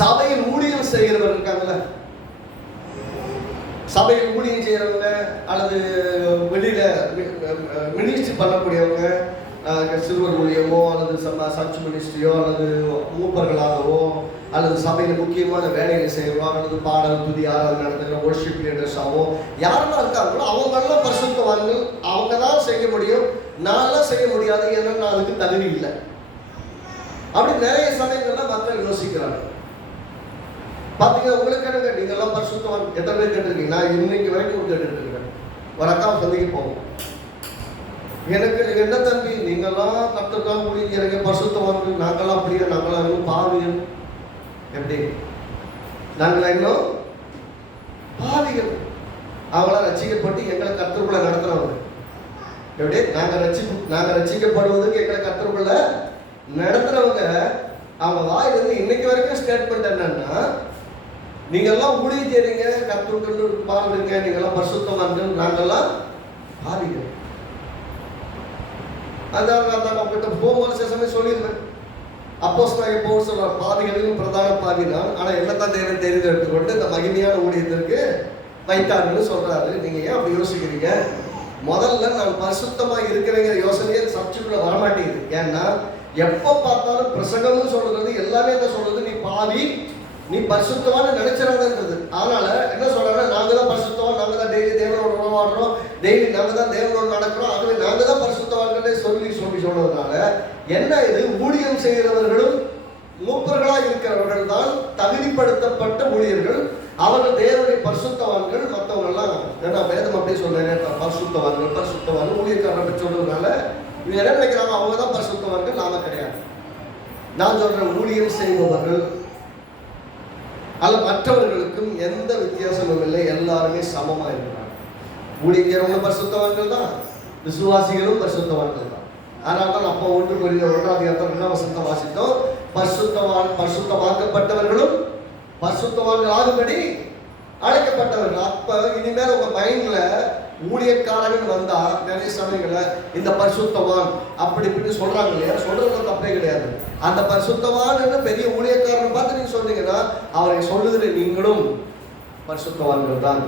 சபையில் ஊழியம் செய்கிறவர் இருக்காங்கல்ல, சபையில் ஊழியம் செய்யறவங்க அல்லது வெளியில மினிஸ்ட்ரி பண்ணக்கூடியவங்க, சிறுவர் ஊழியமோ அல்லது சர்ச் மினிஸ்ட்ரியோ அல்லது மூப்பர்களாகவோ அல்லது சபையில் முக்கியமான வேலைகளை செய்யறோ அல்லது பாடல் துதி ஆராதனை நடத்துகிற வொர்ஷிப் லீடர்ஸாவோ யாரெல்லாம் இருக்காங்களோ அவங்கெல்லாம் பரிசுத்தவான்கள். அவங்க தான் செய்ய முடியும், நான்லாம் செய்ய முடியாது, ஏன்னா நான் அதுக்கு தகுதி இல்லை. அப்படி நிறைய சமயங்கள்லாம் மக்கள் யோசிக்கிறாங்க. பார்த்தீங்கன்னா உங்களுக்கு என்ன, நீங்கள்லாம் பரிசுத்தவான் எத்தனை பேர் கேட்டிருக்கீங்க? நான் இன்னைக்கு வரைக்கும் கேட்டுட்டு இருக்கேன். ஒரு அக்கா சந்திக்க போவோம், எனக்கு என்ன தம்பி நீங்கள்லாம் கர்த்தருக்காக ஊழியறீங்க, பரிசுத்தவான்கள், நாங்களாம் அப்படியே, நாங்களாம் இன்னும் பாவிகள். எப்படி நாங்களாம் இன்னும் பாவிகள்? அவங்களாம் ரட்சிக்கப்பட்டு எங்களை கர்த்தருக்குள்ள நடத்துறவங்க. எப்படி நாங்கள் ரட்சிக்கப்படுவதற்கு எங்களை கர்த்தருக்குள்ள நடத்துறவங்க. அவங்க வாயிலிருந்து இன்னைக்கு வரைக்கும் ஸ்டேட்மெண்ட் என்னன்னா, நீங்கெல்லாம் ஊழியம் செய்றீங்க, கர்த்தருக்குள்ள பாருங்க, நீங்கெல்லாம் பரிசுத்தவான்கள், நாங்கெல்லாம் பாவிகள். அதான் அவங்ககிட்ட போகும்போது சில சமயம் சொல்லியிருந்தேன். அப்போஸ்தலனாகிய பவுல் சொல்றார், பாவிகளிலும் பிரதான பாவி நான், ஆனா என்னத்தான் தேவன் தெரிந்தெடுத்துக்கொண்டு இந்த மகிமையான ஊழியத்திற்கு வைத்தார்னு சொல்றாரு. நீங்க ஏன் அப்படி யோசிக்கிறீங்க? முதல்ல நான் பரிசுத்தமா இருக்கிறேங்கிற யோசனையே சர்ச்சுக்குள்ள வரமாட்டேங்குது. ஏன்னா எப்ப பார்த்தாலும் பிரசங்கம்னு சொல்றது எல்லாமே என்ன சொல்றது, நீ பாவி, நீ பரிசுத்தமான நினைச்சிடாதன்றது. அதனால என்ன சொல்றாங்கன்னா, நாங்க தான் பரிசுத்தவான், நாங்க தான் டெய்லி தேவனோட உறவாடுறோம், டெய்லி நாங்க தான் தேவனோட நடக்கிறோம், ஆகவே நாங்க தான் பரிசுத்தவான்களே சொல்றதுனால என்ன இது, ஊழியம் செய்கிறவர்களும் மூப்பர்களாக இருக்கிறவர்கள் தான் தகுதிப்படுத்தப்பட்ட ஊழியர்கள். அவர்கள் தேவனை பரிசுத்தவான்கள். மற்றவங்க எல்லாம் ஏன்னா வேதம் அப்படியே சொல்றேன், பரிசுத்தவான்கள் ஊழியக்காரர்கள் சொல்றதுனால இவங்க என்ன நினைக்கிறாங்க, அவங்க தான் பரிசுத்தவான்கள், நாம கிடையாது. நான் சொல்றேன், ஊழியம் செய்பவர்கள் அல்ல மற்றவர்களுக்கும் எந்த வித்தியாசமும் இல்லை, எல்லாருமே சமமா இருக்கிறாங்க. ஊழியர்களும் பரிசுத்தவான்கள் தான், விசுவாசிகளும் பரிசுத்தவான்கள் தான். அதனால தான் அப்போ 1 Corinthians 1:2 வாசித்தோம், பரிசுத்தமாக்கப்பட்டவர்களும் பரிசுத்தவான்கள் ஆகும்படி அழைக்கப்பட்டவர்கள். அப்ப இனிமேல் உங்க மைண்ட்ல ஊழியக்காரர்கள் வந்தா நிறைய சமயங்கள்ல இந்த பரிசுத்தவான் அப்படி இப்படி சொல்றாங்க இல்லையா, சொல்றது தப்பே கிடையாது. அந்த பரிசுத்தவான் பெரிய ஊழியக்காரன் பார்த்து நீங்க சொன்னீங்கன்னா அவரை சொல்லுகிற நீங்களும் பரிசுத்தவான்கள் தான்.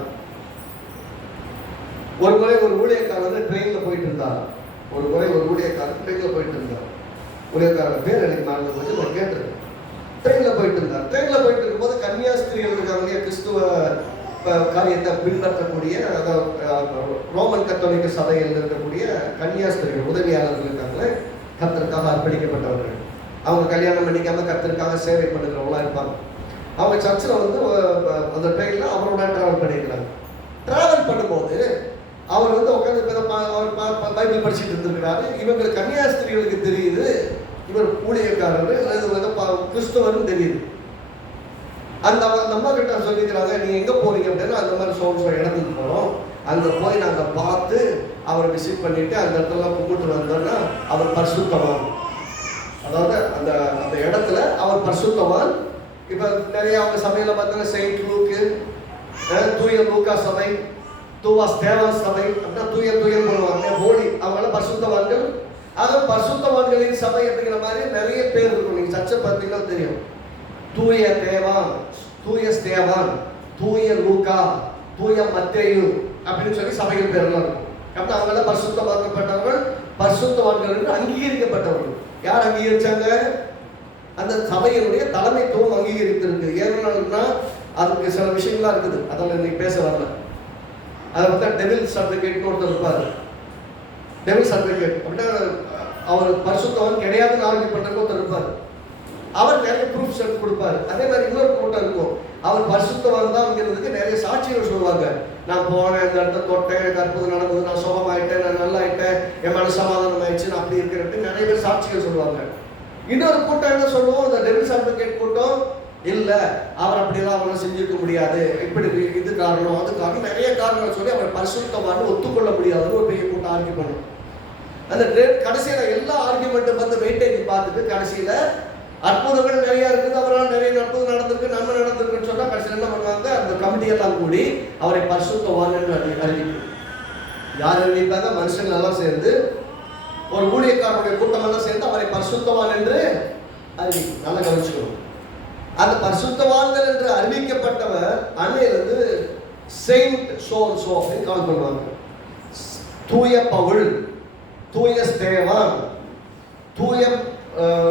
ஒரு முறை ஒரு ஊழியக்காரர் ட்ரெயின்ல போயிட்டு இருந்தார். ஊழியக்காரர் பேர் எனக்கு மறந்து போச்சு, நான் கேட்டிருக்கேன். ட்ரெயின்ல போயிட்டு இருக்கும்போது கன்னியாஸ்திரிகள் இருக்காங்க, கிறிஸ்துவ காரியத்தை பின்பற்றக்கூடிய, ரோமன் கத்தோலிக்க சபையில் இருக்கக்கூடிய கன்னியாஸ்திரிகள் உதவியாளர்கள் இருக்காங்களே, கர்த்தருக்காக அர்ப்பணிக்கப்பட்டவர்கள். அவங்க கல்யாணம் பண்ணிக்காம கர்த்தருக்காக சேவை பண்ணுறவங்களா இருப்பாங்க. அவங்க சர்ச்சில் அந்த ட்ரெயினில் அவரோட ட்ராவல் பண்ணியிருக்கிறாங்க. ட்ராவல் பண்ணும்போது அவர் உட்காந்து அவர் பைபிள் படிச்சுட்டு இருந்திருக்கிறாரு. இவங்களுக்கு கன்னியாஸ்திரிகளுக்கு தெரியுது இவர் ஊழியக்காரர் கிறிஸ்துவர்னு தெரியுது. அந்த அம்மா கிட்ட சொல்லிக்கிறாங்க, நீங்க எங்க போறீங்க அப்படின்னா, அந்த மாதிரி இடத்துக்கு போறோம், அங்க போய் நாங்க பார்த்து அவரை விசிட் பண்ணிட்டு அந்த இடத்துல கும்பிட்டு வந்தோம்னா அவர் பரிசுத்தவான். அதாவது அந்த அந்த இடத்துல அவர் பரிசுத்தவான். இப்ப நிறைய அவங்க சபையில பார்த்தீங்கன்னா செயின்ட் லூக்கு, தூய லூக்கா சபை, தூவா ஸ்தேவான் சபை, அப்படின்னா தூய போடுவாங்க, ஹோலி, அவங்களாம் பரிசுத்தவான்கள். அதாவது பரிசுத்தவான்களின் சபை அப்படிங்கிற மாதிரி நிறைய பேர் இருக்கும். நீங்க சர்ச்சை பார்த்தீங்கன்னா தெரியும். தூய தேவான், தூய ஸ்தேவான், தூய லூக்கா, தூய மத்தேயு அப்படின்னு சொல்லி சபைகள் பேர்லாம் இருக்கும். அப்படின்னா அவங்களாம் பரிசுத்தமாக்கப்பட்டவர்கள், பரிசுத்தவான்கள் என்று அங்கீகரிக்கப்பட்டவர்கள். யார் அங்கீகரிச்சாங்க? அந்த சபையினுடைய தலைமைத்துவம் அங்கீகரித்திருக்கு. ஏன்னா அதுக்கு சில விஷயங்கள்லாம் இருக்குது, அதெல்லாம் இன்னைக்கு பேச வரல. அதை பார்த்தா டெவில் சர்டிஃபிகேட்னு ஒருத்தர் இருப்பார். டெவில் சர்டிஃபிகேட் அப்படின்னா அவர் பரிசுத்தவான் கிடையாதுன்னு ஆர்கியூ பண்றதுக்கு ஒருத்தர் இருப்பார். அவர் நிறைய ப்ரூஃப்ஸ் எடுத்து கொடுப்பாரு. அதே மாதிரி இன்னொரு கூட்டம் இருக்கும், அவர் பரிசுத்தவான் தான்ங்கிறதுக்கு நிறைய சாட்சிகள் சொல்லுவாங்க. நான் போனேன், இந்த இடத்த தொட்டேன், எனக்கு அற்புதம் நடந்தது, நான் சுகமாயிட்டேன், நான் நல்லா ஆயிட்டேன், என் மன சமாதானம் ஆயிடுச்சு, நான் அப்படி இருக்கிறேன், நிறைய பேர் சாட்சிகள் சொல்லுவாங்க. இன்னொரு கூட்டம் என்ன சொல்லுவோம், இந்த டெவில் சர்டிஃபிகேட் கூட்டம், இல்ல அவர் அப்படிலாம் அவரை செஞ்சிருக்க முடியாது, இப்படி இது காரணம் அது காரணம், நிறைய காரணங்கள் சொல்லி அவர் பரிசுத்தவான்னு ஒத்துக்கொள்ள முடியாதுன்னு ஒரு பெரிய கூட்டம் ஆர்கியூ பண்ணும். அந்த கடைசியில எல்லா ஆர்கியூமெண்ட்டும் வந்து வெயிட்டேஜ் பார்த்துட்டு கடைசியில அற்புதங்கள் நிறைய இருக்குது, அவரால் நிறைய அற்புதம் நடந்திருக்கு, நன்மை நடந்திருக்குன்னு சொன்னா கடைசியில் என்ன பண்ணுவாங்க, அந்த கமிட்டியெல்லாம் கூடி அவரை பரிசுத்தவான் என்று அறிவிக்கும். யார் அறிவிப்பாங்க? மனுஷங்கள் எல்லாம் சேர்ந்து, ஒரு ஊழியக்காரனுடைய கூட்டம் எல்லாம் சேர்ந்து அவரை பரிசுத்தவான் என்று அறிவிக்கும். நல்லா கவனிச்சுக்கணும். அந்த பரிசுத்தவான்கள் என்று அறிவிக்கப்பட்டவர் அன்னையிலிருந்து செயின்ட் சோ கால் பண்ணுவாங்க. தூய பவுல், தூய ஸ்தேவான், தூய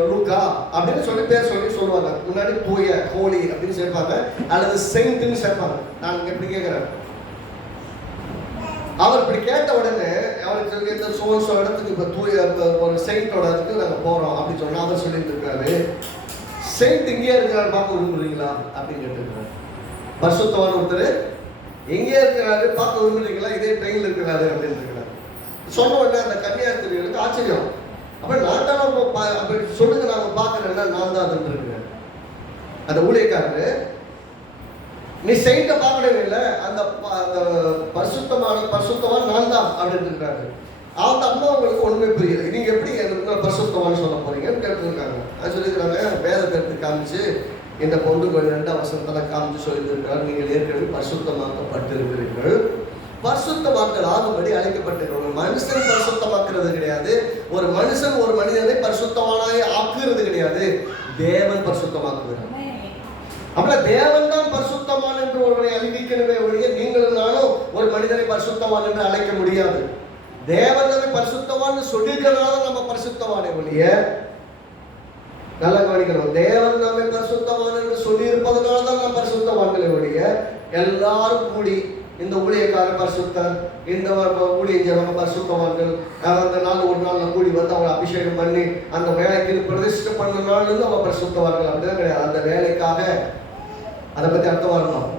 லூக்கா அப்படின்னு சொல்லி பேர் சொல்லுவாங்க. முன்னாடி தூய ஹோலி அப்படின்னு சேர்ப்பாங்க, அல்லது செயின்ட்னு சேர்ப்பாங்க. நான் எப்படி கேட்கிறேன், அவர் இப்படி கேட்ட உடனே அவருக்கு இந்த சோல்ஸோ இடத்துக்கு இப்போ தூய ஒரு செயின்டோட இடத்துக்கு நாங்கள் போகிறோம் அப்படின்னு சொன்னால் அவர் சொல்லிட்டு இருக்காரு, செயின்ட் இங்கேயே இருக்கிறாரு பார்க்க விரும்புறீங்களா அப்படின்னு கேட்டுருக்காரு. பரிசுத்தவான் ஒருத்தர் எங்கேயே இருக்கிறாரு பார்க்க விரும்புறீங்களா, இதே ட்ரெயினில் இருக்கிறாரு அப்படின்னு இருக்கிறாரு. சொன்ன உடனே அந்த கன்னியாஸ்திரிகளுக்கு ஆச்சரியம். அப்ப நான் தான் அப்படி சொல்லுங்க, நாங்கள் பார்க்கறேன்னா நான் தான் அதுன்னு இருக்கிறேன். அந்த ஊழியக்காரரு, நீ செயின்ட்டை பார்க்கவே இல்லை, அந்த பரிசுத்தவான் நான் தான் அப்படின்னு இருக்காரு. அந்த அம்மா உங்களுக்கு ஒண்ணுமே புரியல, நீங்க எப்படி பரிசுத்தவான்னு சொல்ல போறீங்கன்னு கேட்டுருக்காங்க. அது சொல்லியிருக்காங்க, வேதத்தை எடுத்து காமிச்சு இந்த பொண்ணு கொஞ்சம் 2 வசனத்தில் காமிச்சு சொல்லியிருக்கிறார், நீங்கள் ஏற்கனவே பரிசுத்தமாக்கப்பட்டிருக்கிறீர்கள், பரிசுத்தமாக்கல் ஆகும்படி அழைக்கப்பட்டிருக்கிறோம். மனுஷன் பரிசுத்தமாக்குறது கிடையாது, ஒரு மனுஷன் ஒரு மனிதனை பரிசுத்தவானாய் ஆக்குறது கிடையாது, தேவன் பரிசுத்தமாக்குகிறார். அப்ப தேவன் தான் பரிசுத்தவான் என்று ஒருவரை அறிவிக்கணுமே ஒழிய நீங்களும் நானும் ஒரு மனிதனை பரிசுத்தவான் என்று அழைக்க முடியாது. தேவன் நம்மை பரிசுத்தவான் சொல்லியிருக்கிறதுனால நம்ம பரிசுத்தவானே ஒழிய, நல்லா கவனிக்கணும், தேவன் நம்மை பரிசுத்தவான் என்று சொல்லி இருப்பதனால தான் நம்ம பரிசுத்தவான்களை ஒழிய எல்லாரும் கூடி இந்த ஊழியக்காரர் பரிசுத்தர், இந்த ஊழியஞ்சவங்க பரிசுத்தவான்கள், அந்த நாள் ஒரு நாள்ல கூடி வந்து அவங்க அபிஷேகம் பண்ணி அந்த வேலைக்கு பிரதிஷ்டை பண்ண நாள் அவங்க பரிசுத்தவான்கள் அப்படிதான் கிடையாது. அந்த வேலைக்காக அதை பத்தி அர்த்தம் வரணும்.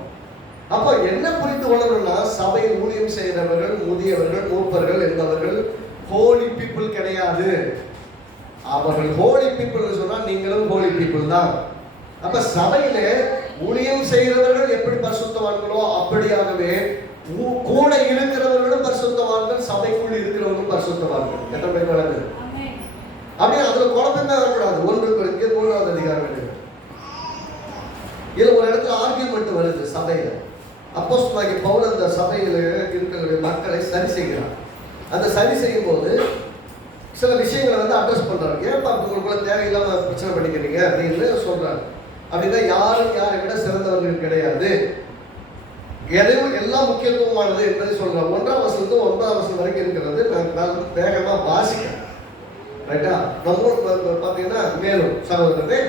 அப்போ என்ன புரிந்து கொள்ளணும்னா, சபை ஊழியம் செய்கிறவர்கள், முதியவர்கள், மூப்பர்கள் என்பவர்கள் ஹோலி பீப்புள் கிடையாது. அவர்கள் ஹோலி பீப்புள் சொன்னா நீங்களும் ஹோலி பீப்புள் தான். அப்ப சபையில ஊழியம் செய்கிறவர்கள் எப்படி பரிசுத்தவான்களோ அப்படியாகவே கூட இருக்கிறவர்களும் பரிசுத்தவான்கள், சபைக்குள் இருக்கிறவர்களும் பரிசுத்தவான்கள். எத்தனை பேர் வளர்ந்து அப்படியே அதுல குழப்பமே வரக்கூடாது. 1 Corinthians 3வது அதிகாரம் இதுல ஒரு இடத்துல ஆர்கியூமெண்ட் வருது சபையில. அப்போஸ்தலனாகிய பவுல் அந்த சபையில இருக்கிற மக்களை சரி செய்கிறார். அந்த சரி செய்யும் போது சில விஷயங்களை வந்து அட்ரஸ் பண்றாரு. ஏன்பா உங்களுக்குள்ள தேவையில்லாம பிரச்சனை பண்ணிக்கிறீங்க அப்படின்னு சொல்றாரு. அப்படின்னா யாரும் யாரை விட சிறந்தவர்கள் கிடையாது, எதையும் எல்லாம் முக்கியத்துவமானது என்பதை சொல்றாரு. 1ஆம் வசனத்து 9ஆம் வசனம் வரைக்கும் இருக்கிறது நான் வேகமா வாசிக்கிறேன். ரைட்டா? நம்ம பார்த்தீங்கன்னா மேலும் சகோதரர்களே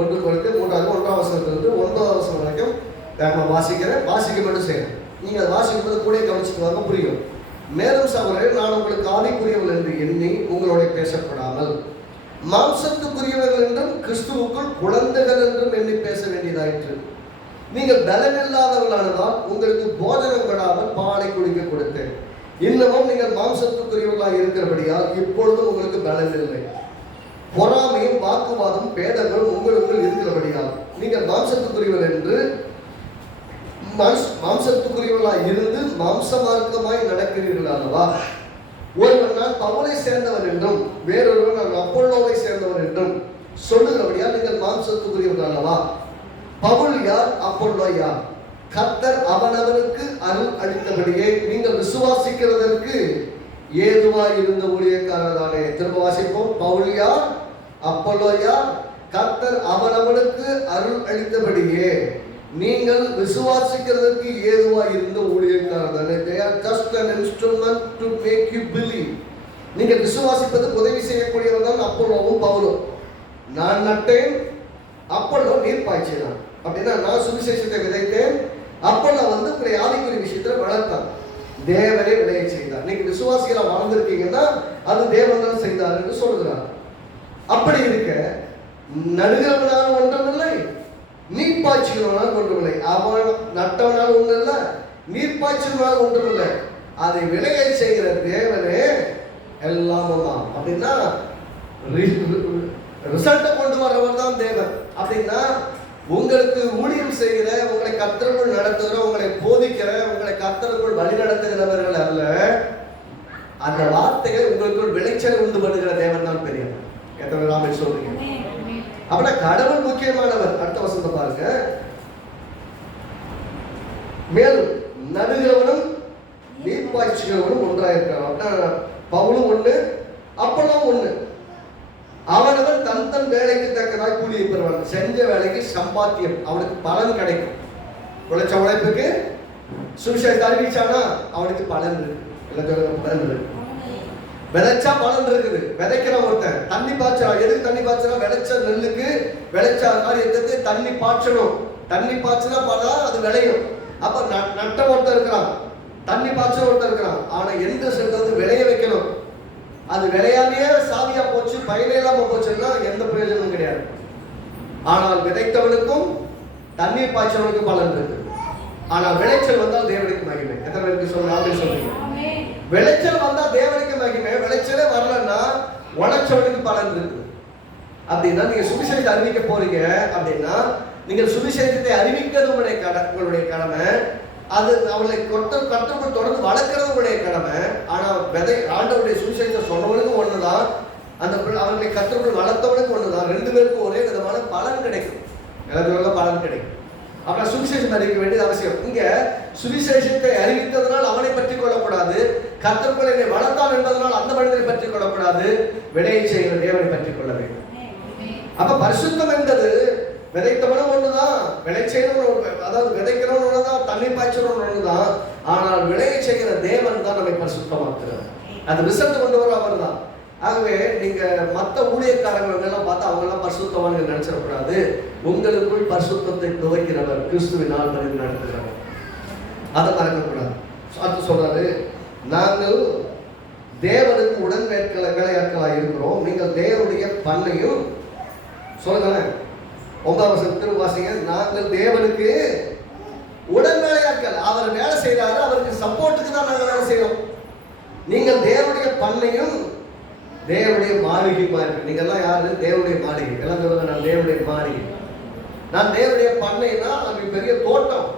1 Corinthians 3:1ஆம் வசனத்திலிருந்து 9ஆம் வசனம் வரைக்கும் வேகமா வாசிக்கிறேன். வாசிக்க மட்டும் செய்யணும். நீங்க அதை வாசிக்கும் போது கூட கவனிச்சுட்டு வாங்க, புரியும். மேலும் சகோதரர்கள், நான் உங்களுக்கு ஆவிக்குரியவர்கள் என்று எண்ணி உங்களோட பேசப்படாமல் மாம்சத்துக்குரியவர்கள் என்றும் கிறிஸ்துவுக்குள் குழந்தைகள் என்றும் எண்ணி பேச வேண்டியதாயிற்று. நீங்கள் பலனில்லாதவர்களானதால் உங்களுக்கு போஜனம் விடாமல் பாலை குடிக்க கொடுத்தேன். இன்னமும் நீங்கள் மாம்சத்துக்குரியவர்களாக இருக்கிறபடியால் இப்பொழுதும் உங்களுக்கு பலன் இல்லை. பொறாமையும் வாக்குவாதம் பேதங்களும் உங்களுக்குள் இருக்கிறபடியால் நீங்கள் மாம்சத்துக்குரியவர்கள் என்று மாம்சத்துக்குரியவர்களாக இருந்து மாம்ச மார்க்கமாய் நடக்கிறீர்கள் அல்லவா? ஒருவன் நான் பவுலை சேர்ந்தவன் என்றும் வேறொருவன் நான் அப்போலோவை சேர்ந்தவன் என்றும் சொல்லுகிறபடியால் நீங்கள் மாம்சத்துக்குரியவர்கள் அல்லவா? பவுல் யார், அப்போலோ யார்? கர்த்தர் அவனவனுக்கு அருள் அளித்தபடியே நீங்கள் விசுவாசிக்கிறதற்கு ஏதுவாய் இருந்த ஊழியக்காரர் தானே. திரும்ப வாசிப்போம். பவுல் யார், அப்போலோ யார்? கர்த்தர் அவனவனுக்கு அருள் அளித்தபடியே நீங்கள் விசுவாசிக்கிறதற்கு ஏதுவாய் இருந்த ஊழியக்காரர் தானே. They are just an instrument to make you believe. நீங்கள் விசுவாசிப்பதற்கு உதவி செய்யக்கூடியவர் தான் அப்போலோவும் பவுலும். நான் நட்டேன், அப்போலோ நீர் பாய்ச்சினான். அப்படின்னா நான் சுவிசேஷத்தை விதைத்தேன், அப்போலோ வந்து உங்களுடைய ஆவிக்குரிய விஷயத்துல வளர்த்தான், தேவனே விளைய செய்தார். நீங்க விசுவாசிகளா வளர்ந்துருக்கீங்கன்னா அது தேவன் தான் செய்தார் என்று சொல்கிறார். அப்படி இருக்க நடுகிறவனாலும் ஒன்றுமில்லை, நீர் பாய்ச்சிக்கிறவனாலும் ஒன்றுமில்லை. அவன் நட்டவனாலும் ஒன்றும் இல்லை, நீர் பாய்ச்சினாலும் ஒன்றுமில்லை, அதை விளைய செய்கிற தேவனே எல்லாம் தான். அப்படின்னா ரிசல்ட்டை கொண்டு வரவர் தான் தேவன். அப்படின்னா உங்களுக்கு ஊழியம் செய்கிற, உங்களை கர்த்தருக்குள் நடத்துகிற, உங்களை போதிக்கிற, உங்களை கர்த்தருக்குள் வழி நடத்துகிறவர்கள் அல்ல, அந்த வார்த்தைகள் உங்களுக்குள் விளைச்சல் உண்டு பண்ணுகிற தேவன் தான் பெரியவர். எத்தனை நாம சொல்றீங்க? அப்படின்னா கடவுள் முக்கியமானவர். அடுத்த வசனத்தை பாருங்க. மேலும் நடுகிறவனும் நீர் பாய்ச்சுகிறவனும் ஒன்றாயிருக்கிறான். அப்படின்னா பவுலும் ஒண்ணு, அப்போலும் ஒண்ணு. அவனவன் தன் தன் வேலைக்கு தக்கதாய் கூலியை பெறுவான். செஞ்ச வேலைக்கு சம்பாத்தியம், அவனுக்கு பலன் கிடைக்கும். உழைச்ச உழைப்புக்கு சுவிசேஷத்தை அறிவிச்சானா அவனுக்கு பலன் இருக்கு. பலன் இருக்கு. விளைச்சா பலன் இருக்குது. விதைக்கிற ஒருத்தன் தண்ணி பாய்ச்சலாம். எதுக்கு தண்ணி பாய்ச்சலாம்? விளைச்ச நெல்லுக்கு விளைச்ச காரியத்துக்கு தண்ணி பாய்ச்சணும். தண்ணி பாய்ச்சினா பழம் அது விளையும். அப்ப நட்ட ஒருத்தர் இருக்கிறான், தண்ணி பாய்ச்ச ஒருத்தர் இருக்கிறான். ஆனா எந்த சென்றது விளைய வைக்கணும். அது விளையாமையே சாதியா போச்சு, பயனே இல்லாம போச்சுன்னா எந்த பிரயோஜனமும் கிடையாது. ஆனால் விதைத்தவனுக்கும் தண்ணீர் பாய்ச்சவனுக்கும் பலன் இருக்கு. ஆனால் விளைச்சல் வந்தால் தேவனுக்கு மகிமை. எத்தனை பேருக்கு சொல்லுங்க? விளைச்சல் வந்தா தேவனுக்கு மகிமை. விளைச்சலே வரலன்னா உழைச்சவனுக்கு பலன் இருக்கு. அப்படின்னா நீங்க சுவிசேஷத்தை அறிவிக்க போறீங்க அப்படின்னா நீங்கள் சுவிசேஷத்தை அறிவிக்கிறது உங்களுடைய கடமை. அது அவளை கற்றுக்குள் தொடர்ந்து வளர்க்கிறது உங்களுடைய கடமை. ஆனா ஆண்டவருடைய சுவிசேஷத்தை சொன்னவனுக்கும் ஒண்ணுதான், அந்த அவர்களை கற்றுக்குள் வளர்த்தவனுக்கு ஒண்ணுதான். ரெண்டு பேருக்கும் ஒரே விதமான பலன் கிடைக்கும். எல்லாத்துக்கும் பலன் கிடைக்கும். அப்ப சுவிசேஷம் அறிவிக்க வேண்டியது அவசியம். இங்க சுவிசேஷத்தை அறிவித்ததனால் அவனை பற்றி கொள்ளக்கூடாது, கர்த்தருக்குள் என்னை வளர்த்தான் என்பதனால் அந்த மனிதனை பற்றி கொள்ளக்கூடாது, விளையை செய்கிற தேவனை பற்றி கொள்ள வேண்டும். அப்ப பரிசுத்தம் என்பது விதைத்தவனும் ஒண்ணுதான், விளை செய்யறவன், அதாவது விதைக்கிறவன் ஒண்ணுதான், தண்ணி பாய்ச்சறவன் ஒண்ணுதான். ஆனால் விளையை செய்கிற தேவன் தான் நம்மை பரிசுத்தமாக்குறார். அது ரிசல்ட் கொண்டு வர அவர் தான். ஆகவே நீங்க மற்ற ஊழியக்காரர்கள் எல்லாம் பார்த்து அவங்க எல்லாம் பரிசுத்தவான்கள் நினைச்சிடக்கூடாது. உங்களுக்குள் பரிசுத்தத்தை துவைக்கிறவர் கிறிஸ்துவினால் நடத்துகிறவர், அதை மறக்கக்கூடாது. அது சொல்றாரு, நாங்கள் தேவனுக்கு உடன்வேட்களாக இருக்கிறோம், நீங்கள் தேவனுடைய பண்ணையும். சொல்லுங்களேன் 9 திருவாசிங்க. நாங்கள் தேவனுக்கு உடன்வேலையாட்கள். அவர் வேலை செய்யறாரு, அவருக்கு சப்போர்ட்டுக்கு தான் நாங்கள் வேலை செய்யறோம். நீங்கள் தேவனுடைய பண்ணையும் தேவனுடைய மாளிகைமா இருக்கு. நீங்க எல்லாம் யாரு? தேவனுடைய மாளிகை. எல்லாம் சொல்லுங்க, நான் தேவனுடைய மாளிகை. நான் தேவனுடைய பண்ணைனா அது பெரிய தோட்டம்.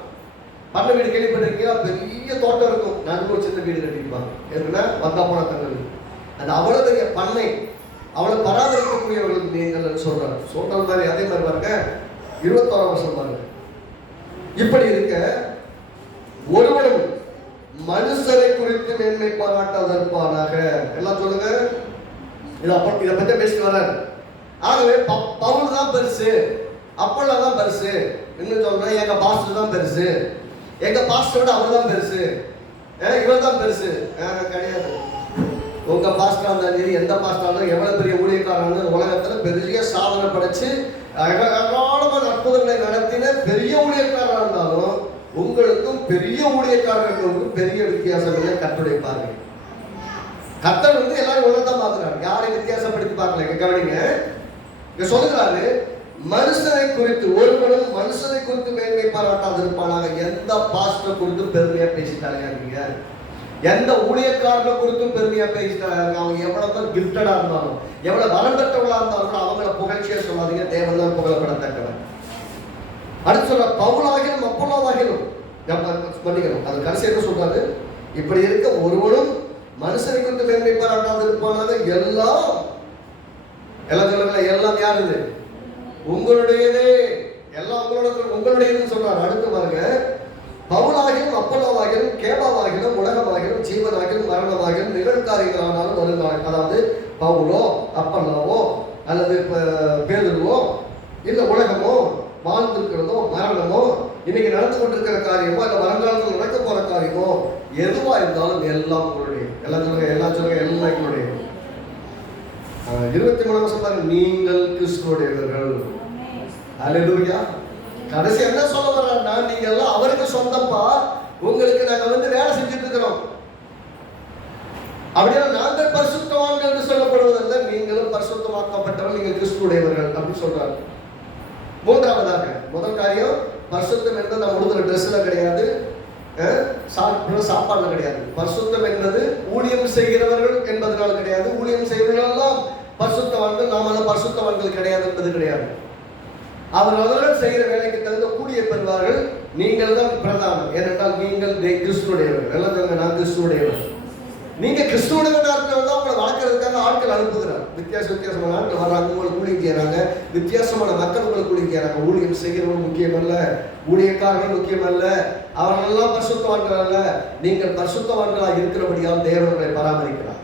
பண்ணை வீடு கேள்விப்பட்டிருக்கீங்களா? பெரிய தோட்டம் இருக்கும், நடுவு சின்ன வீடு கட்டிருப்பாங்க. எதுனா வந்தா போனா தங்கள் அது அவ்வளவு பெரிய பண்ணை. அவளை பராமரிக்கக்கூடியவர்கள் நீங்கள் சொல்றாரு. சொல்றது மாதிரி அதே மாதிரி பாருங்க 21ஆம் வசனம் பாருங்க. இப்படி இருக்க ஒருவனும் மனுஷரை குறித்து மேன்மை பாராட்டாதற்பானாக. எல்லாம் சொல்லுங்க. இதை பத்தி பேசிட்டு வர்றாரு. ஆகவே பவுல் தான் பெருசு, அப்பல்லா தான் பெருசு, இன்னும் சொல்றா எங்க பாஸ்டர் தான் பெருசு, எங்க பாஸ்டரோட அவர் தான் பெருசு, இவர் தான் பெருசு. கிடையாது. உங்க பாஸ்டரா இருந்தாலும் எந்த பாஸ்டரா இருந்தாலும் எவ்வளவு பெரிய ஊழியக்காரன் உலகத்துல பெரிய சாதனை படைச்சு அகாலமான அற்புதங்களை நடத்தின பெரிய ஊழியக்காரா இருந்தாலும் உங்களுக்கும் பெரிய ஊழியக்காரர்களுக்கும் பெரிய வித்தியாசங்களை கர்த்தருடைய பார்வை. கர்த்தர் எல்லாரும் ஒன்றுதான் பார்க்கிறாரு, யாரையும் வித்தியாசப்படுத்தி பார்க்கல. கவனிங்க, இங்க சொல்லுகிறாரு, மனுஷனை குறித்து ஒருவனும் மனுஷனை குறித்து மேன்மை பாராட்டாது இருப்பானாக. எந்த பாஸ்டர் குறித்து பெருமையா பேசிட்டாங்க இருக்கீங்க, எந்த ஊழியக்காரனை குறித்தும் பெருமையா பேசிட்டாங்க. அவங்க எவ்வளவுதான் கிஃப்டடா இருந்தாலும், எவ்வளவு வரம் பெற்றவங்களா இருந்தாலும் அவங்கள புகழ்ச்சியா சொல்லாதீங்க. தேவன் தான் புகழப்படத்தக்கவன். அடுத்து சொல்ற பவுலாகிலும் அப்போலாகிலும் பண்ணிக்கணும். அது கடைசி என்ன சொல்றாரு? இப்படி இருக்க ஒருவனும் மனுஷனை குறித்து மேன்மை பாராட்டாது இருப்பானாக. எல்லாம் சொல்லுங்க, எல்லாம் யாருது? உங்களுடையதே. எல்லாம் உங்களுடையதுன்னு சொல்றாரு. அடுத்து பாருங்க, பவுலாகிலும் அப்போலாவாகிலும் கேபாவாகிலும் உலகமாகிலும் ஜீவனாகிலும் மரணமாகிலும் நிகழ்காரியங்களானாலும் வருங்காலம். அதாவது பவுலோ அப்பல்லாவோ அல்லது பேதுருவோ இல்ல உலகமோ வாழ்ந்திருக்கிறதோ மரணமோ இன்னைக்கு நடந்து கொண்டிருக்கிற காரியமோ இல்ல வருங்காலத்தில் நடக்க போற காரியமோ எதுவா இருந்தாலும் எல்லாம் உங்களுடைய. எல்லாம் சொல்லுங்க, எல்லாம் எங்களுடைய. 23ஆம் வசனம், நீங்கள் கிறிஸ்துவுடையவர்கள். அல்லேலூயா. கடைசி என்ன சொல்ல வர்றாருன்னா, நீங்க எல்லாம் அவருக்கு சொந்தப்பா, உங்களுக்கு நாங்க வேலை செஞ்சுட்டு இருக்கிறோம். அப்படியே நாங்கள் பரிசுத்தவான்கள் என்று சொல்லப்படுவதல்ல, நீங்களும் பரிசுத்தமாக்கப்பட்டவர்கள், நீங்கள் கிறிஸ்துவுடையவர்கள் அப்படின்னு சொல்றாரு. மூன்றாவதாக, முதல் காரியம், பரிசுத்தம் என்பது நம்ம உடுத்துற ட்ரெஸ்ல கிடையாது, சாப்பாடுல கிடையாது. பரிசுத்தம் என்பது ஊழியம் செய்கிறவர்கள் என்பதனால கிடையாது. ஊழியம் செய்கிறவர்கள் எல்லாம் பரிசுத்தவான்கள், நாம பரிசுத்தவான்கள் கிடையாது என்பது கிடையாது. அவர்கள் செய்கிற வேலைக்கு தகுந்த கூலியை பெறுவார்கள். நீங்கள் தான் பிரதானம். ஏனென்றால் நீங்கள் கிறிஸ்துவுடையவர்கள். எல்லாம் சொல்லுங்க, நான் கிறிஸ்துவுடையவர். நீங்க கிறிஸ்துவுடையவர்களா இருக்கிறவங்க உங்களை வளர்க்கறதுக்காக ஆட்கள் அனுப்புகிறார். வித்தியாசமான ஆட்கள் வர்றாங்க, உங்களுக்கு ஊழியம் செய்யறாங்க. வித்தியாசமான மக்கள் உங்களுக்கு ஊழியம் செய்யறாங்க. ஊழியம் செய்கிறவங்க முக்கியம் அல்ல, ஊழியக்காரர்கள் முக்கியம் அல்ல, அவர்கள் எல்லாம் பரிசுத்தவான்கள் அல்ல. நீங்கள் பரிசுத்தவான்களாக இருக்கிறபடியால் தேவனை பராமரிக்கிறார்.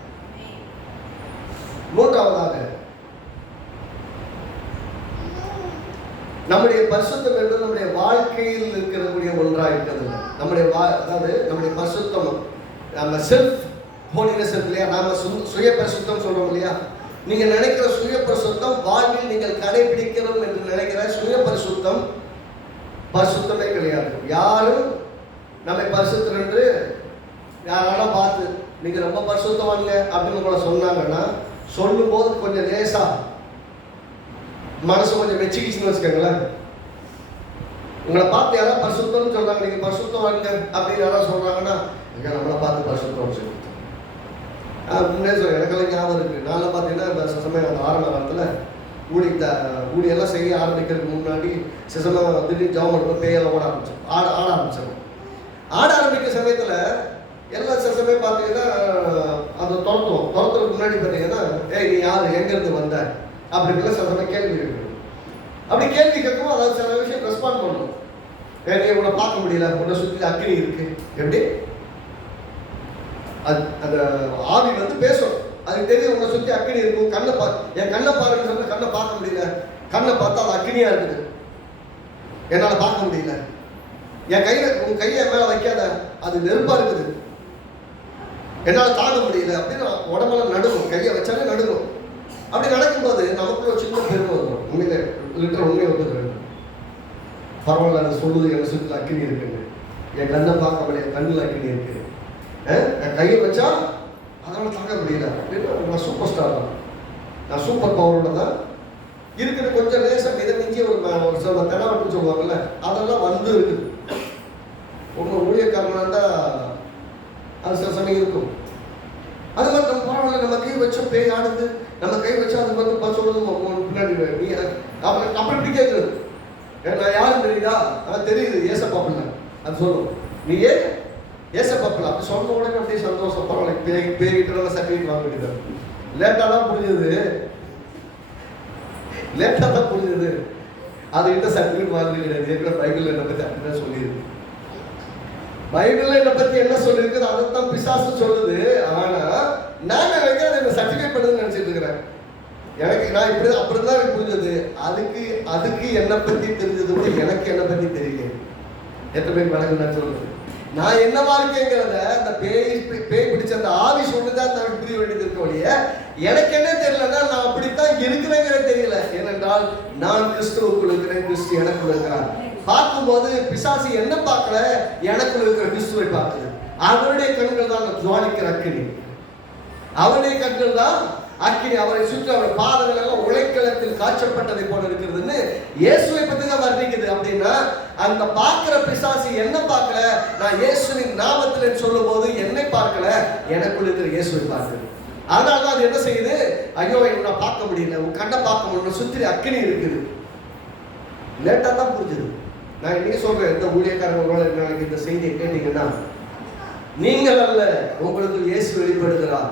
மூன்றாவதாக, நம்முடைய பரிசுத்தம் என்பது நம்முடைய வாழ்க்கையில் இருக்கக்கூடிய ஒன்றாக இருக்கிறது. நம்முடைய அதாவது நம்முடைய பரிசுத்தம், நம்ம செல்ஃப் ஹோலினஸ் இருக்கு இல்லையா, நாம சுய பரிசுத்தம் சொல்றோம் இல்லையா. நீங்க நினைக்கிற சுய பரிசுத்தம் வாழ்வில் நீங்கள் கடைபிடிக்கிறோம் என்று நினைக்கிற சுய பரிசுத்தம் பரிசுத்தமே கிடையாது. யாரும் நம்மை பரிசுத்தம் என்று யாராலும் பார்த்து நீங்க ரொம்ப பரிசுத்தவாங்க அப்படின்னு கூட சொன்னாங்கன்னா, சொல்லும் போது கொஞ்சம் லேசா மனசு கொஞ்சம் மெச்சிக்கிச்சுன்னு வச்சுக்கோங்களேன். உங்களை பார்த்து யாராவது பரிசுத்தம்னு சொல்றாங்க, நீங்க பரிசுத்தவாங்க அப்படின்னு யாராவது சொல்றாங்கன்னா, நம்மளை பார்த்து பரிசுத்தம் சொல்லி முன்னே சொல்ல எனக்கெல்லாம் ஞாபகம் இருக்கு. நான்லாம் பார்த்தீங்கன்னா சமயம் அந்த ஆரம்ப காலத்தில் ஊழியெல்லாம் செய்ய ஆரம்பிக்கிறதுக்கு முன்னாடி சிசமாக திடீர்னு ஜாம் பண்ணும்போது பேயெல்லாம் ஆட ஆரம்பிச்சிடும். ஆட ஆரம்பிக்கிற சமயத்தில் எல்லா சிசமே பார்த்தீங்கன்னா அதை துரத்துறதுக்கு முன்னாடி பார்த்தீங்கன்னா, ஏய் நீ யார், எங்கேருந்து வந்த அப்படிங்கிற சில சமயம் கேள்வி கேட்கணும். அப்படி கேள்வி கேட்கும் அதாவது சில விஷயம் ரெஸ்பாண்ட் பண்ணணும். நீ உன்னை பார்க்க முடியல, உன்னை சுற்றி அக்கினி இருக்கு, எப்படி அந்த ஆவி வந்து பேசும். அதுக்கு தெரியும் உன்னை சுற்றி அக்கினி இருக்கும். என் கண்ணை பாருன்னு சொன்னா கண்ணை பார்க்க முடியல, கண்ணை பார்த்தா அது அக்கினியா இருக்குது, என்னால் பார்க்க முடியல. என் உன் கையை என் மேல வைக்காத, அது நெருப்பா இருக்குது, என்னால் தாங்க முடியல அப்படின்னு உடம்பெல்லாம் நடுங்கும். கையை வச்சாலே நடுங்கும். அப்படி நடக்கும்போது நமக்கு ஒரு சின்ன பெருமை வரும். உண்மையில உண்மையை வந்து பரவாயில்ல, அதை சொல்லுது என்னை சுற்றி அக்கினி இருக்குன்னு. என் கண்ணை பார்க்க முடியாது, கண்ணில் அக்கினி இருக்கு, என் கையை வச்சா அதனால தாங்க முடியல அப்படின்னு. நான் சூப்பர் ஸ்டார் தான், நான் சூப்பர் பவரோட தான் இருக்கிற. கொஞ்சம் லேசம் இதை மிஞ்சி ஒரு சில தெனாவட்டுன்னு சொல்லுவாங்கல்ல, அதெல்லாம் வந்து இருக்குது. ஒன்று ஊழியக்காரனாக இருந்தால் அது சில சமயம் இருக்கும். அது மாதிரி நம்ம பரவாயில்ல, நம்ம கை வச்சா பேய் ஆடுது, நம்ம கை வச்சா அது வந்து சொல்லுது பின்னாடி நீ அப்படி இப்படி கேட்குறது. நான் யாரும் தெரியுதா, அதான் தெரியுது ஏசப்பா பிள்ளை அது சொல்லும். நீ ஏசப்பா பிள்ளை அப்படி சொன்ன உடனே அப்படியே சந்தோஷம். பரவாயில்ல, பேய்கிட்ட சர்டிஃபிகேட் வாங்க வேண்டியது. லேட்டாக தான் புரிஞ்சது, லேட்டாக தான் புரிஞ்சது. அதுகிட்ட சர்டிஃபிகேட் வாங்க கிடையாது. ஏற்கனவே பைபிள் என்னை பற்றி அப்படிதான் சொல்லியிருக்கு. பைபிள்ல என்னை பற்றி என்ன சொல்லியிருக்குது அதைத்தான் பிசாசு சொல்லுது. ஆனா நான் நினைக்கிறேன் என்ன சர்டிஃபிகேட் பண்ணுதுன்னு நினைச்சிட்டு இருக்கிறேன். நான் இப்படி அப்படிதான் எனக்கு புரிஞ்சது. அதுக்கு என்னை பற்றி தெரிஞ்சது கூட எனக்கு என்னை பற்றி தெரியல. எத்தனை பேர் வழக்கு நான் சொல்றது, நான் என்னவா இருக்கேங்கிறத அந்த பேய் பிடிச்ச அந்த ஆவி சொல்லிதான் நான் புரிய வேண்டியது இருக்க வழிய எனக்கு என்ன தெரியலன்னா நான் அப்படித்தான் இருக்கிறேங்கிறது தெரியல. ஏனென்றால் நான் கிறிஸ்துவுக்குள் இருக்கிறேன், கிறிஸ்து எனக்குள் இருக்கிறார். பார்க்கும்போது பிசாசு என்ன பார்க்கல, எனக்குள் இருக்கிற கிறிஸ்துவை பார்க்குது. அவருடைய கண்கள் தான் ஜுவாலிக்கிற அக்கினி, அவருடைய கண்கள் தான் அக்கினி. அவரை சுற்றி அவர் பாதங்கள் எல்லாம் உழைக்களத்தில் காய்ச்சப்பட்டதை போல இருக்கிறதுன்னு இயேசுவை பத்தி தான் வர்ணிக்குது. அப்படின்னா அந்த பார்க்கிற பிசாசு என்ன பார்க்கல, நான் இயேசுவின் நாமத்தில் சொல்லும் போது என்னை பார்க்கல, எனக்குள் இருக்கிற இயேசுவை பார்க்குது. அதனாலதான் அது என்ன செய்யுது, ஐயோ என்ன பார்க்க முடியல, உன் கண்ணை பார்க்க முடியல, சுற்றி அக்கினி இருக்குது. லேட்டா தான் புரிஞ்சுது. நான் இன்னைக்கு சொல்றேன், இந்த ஊழியக்காரங்க நாளைக்கு இந்த செய்தியை கேட்டீங்கன்னா, நீங்கள் அல்ல, உங்களுக்கு இயேசு வெளிப்படுகிறார்.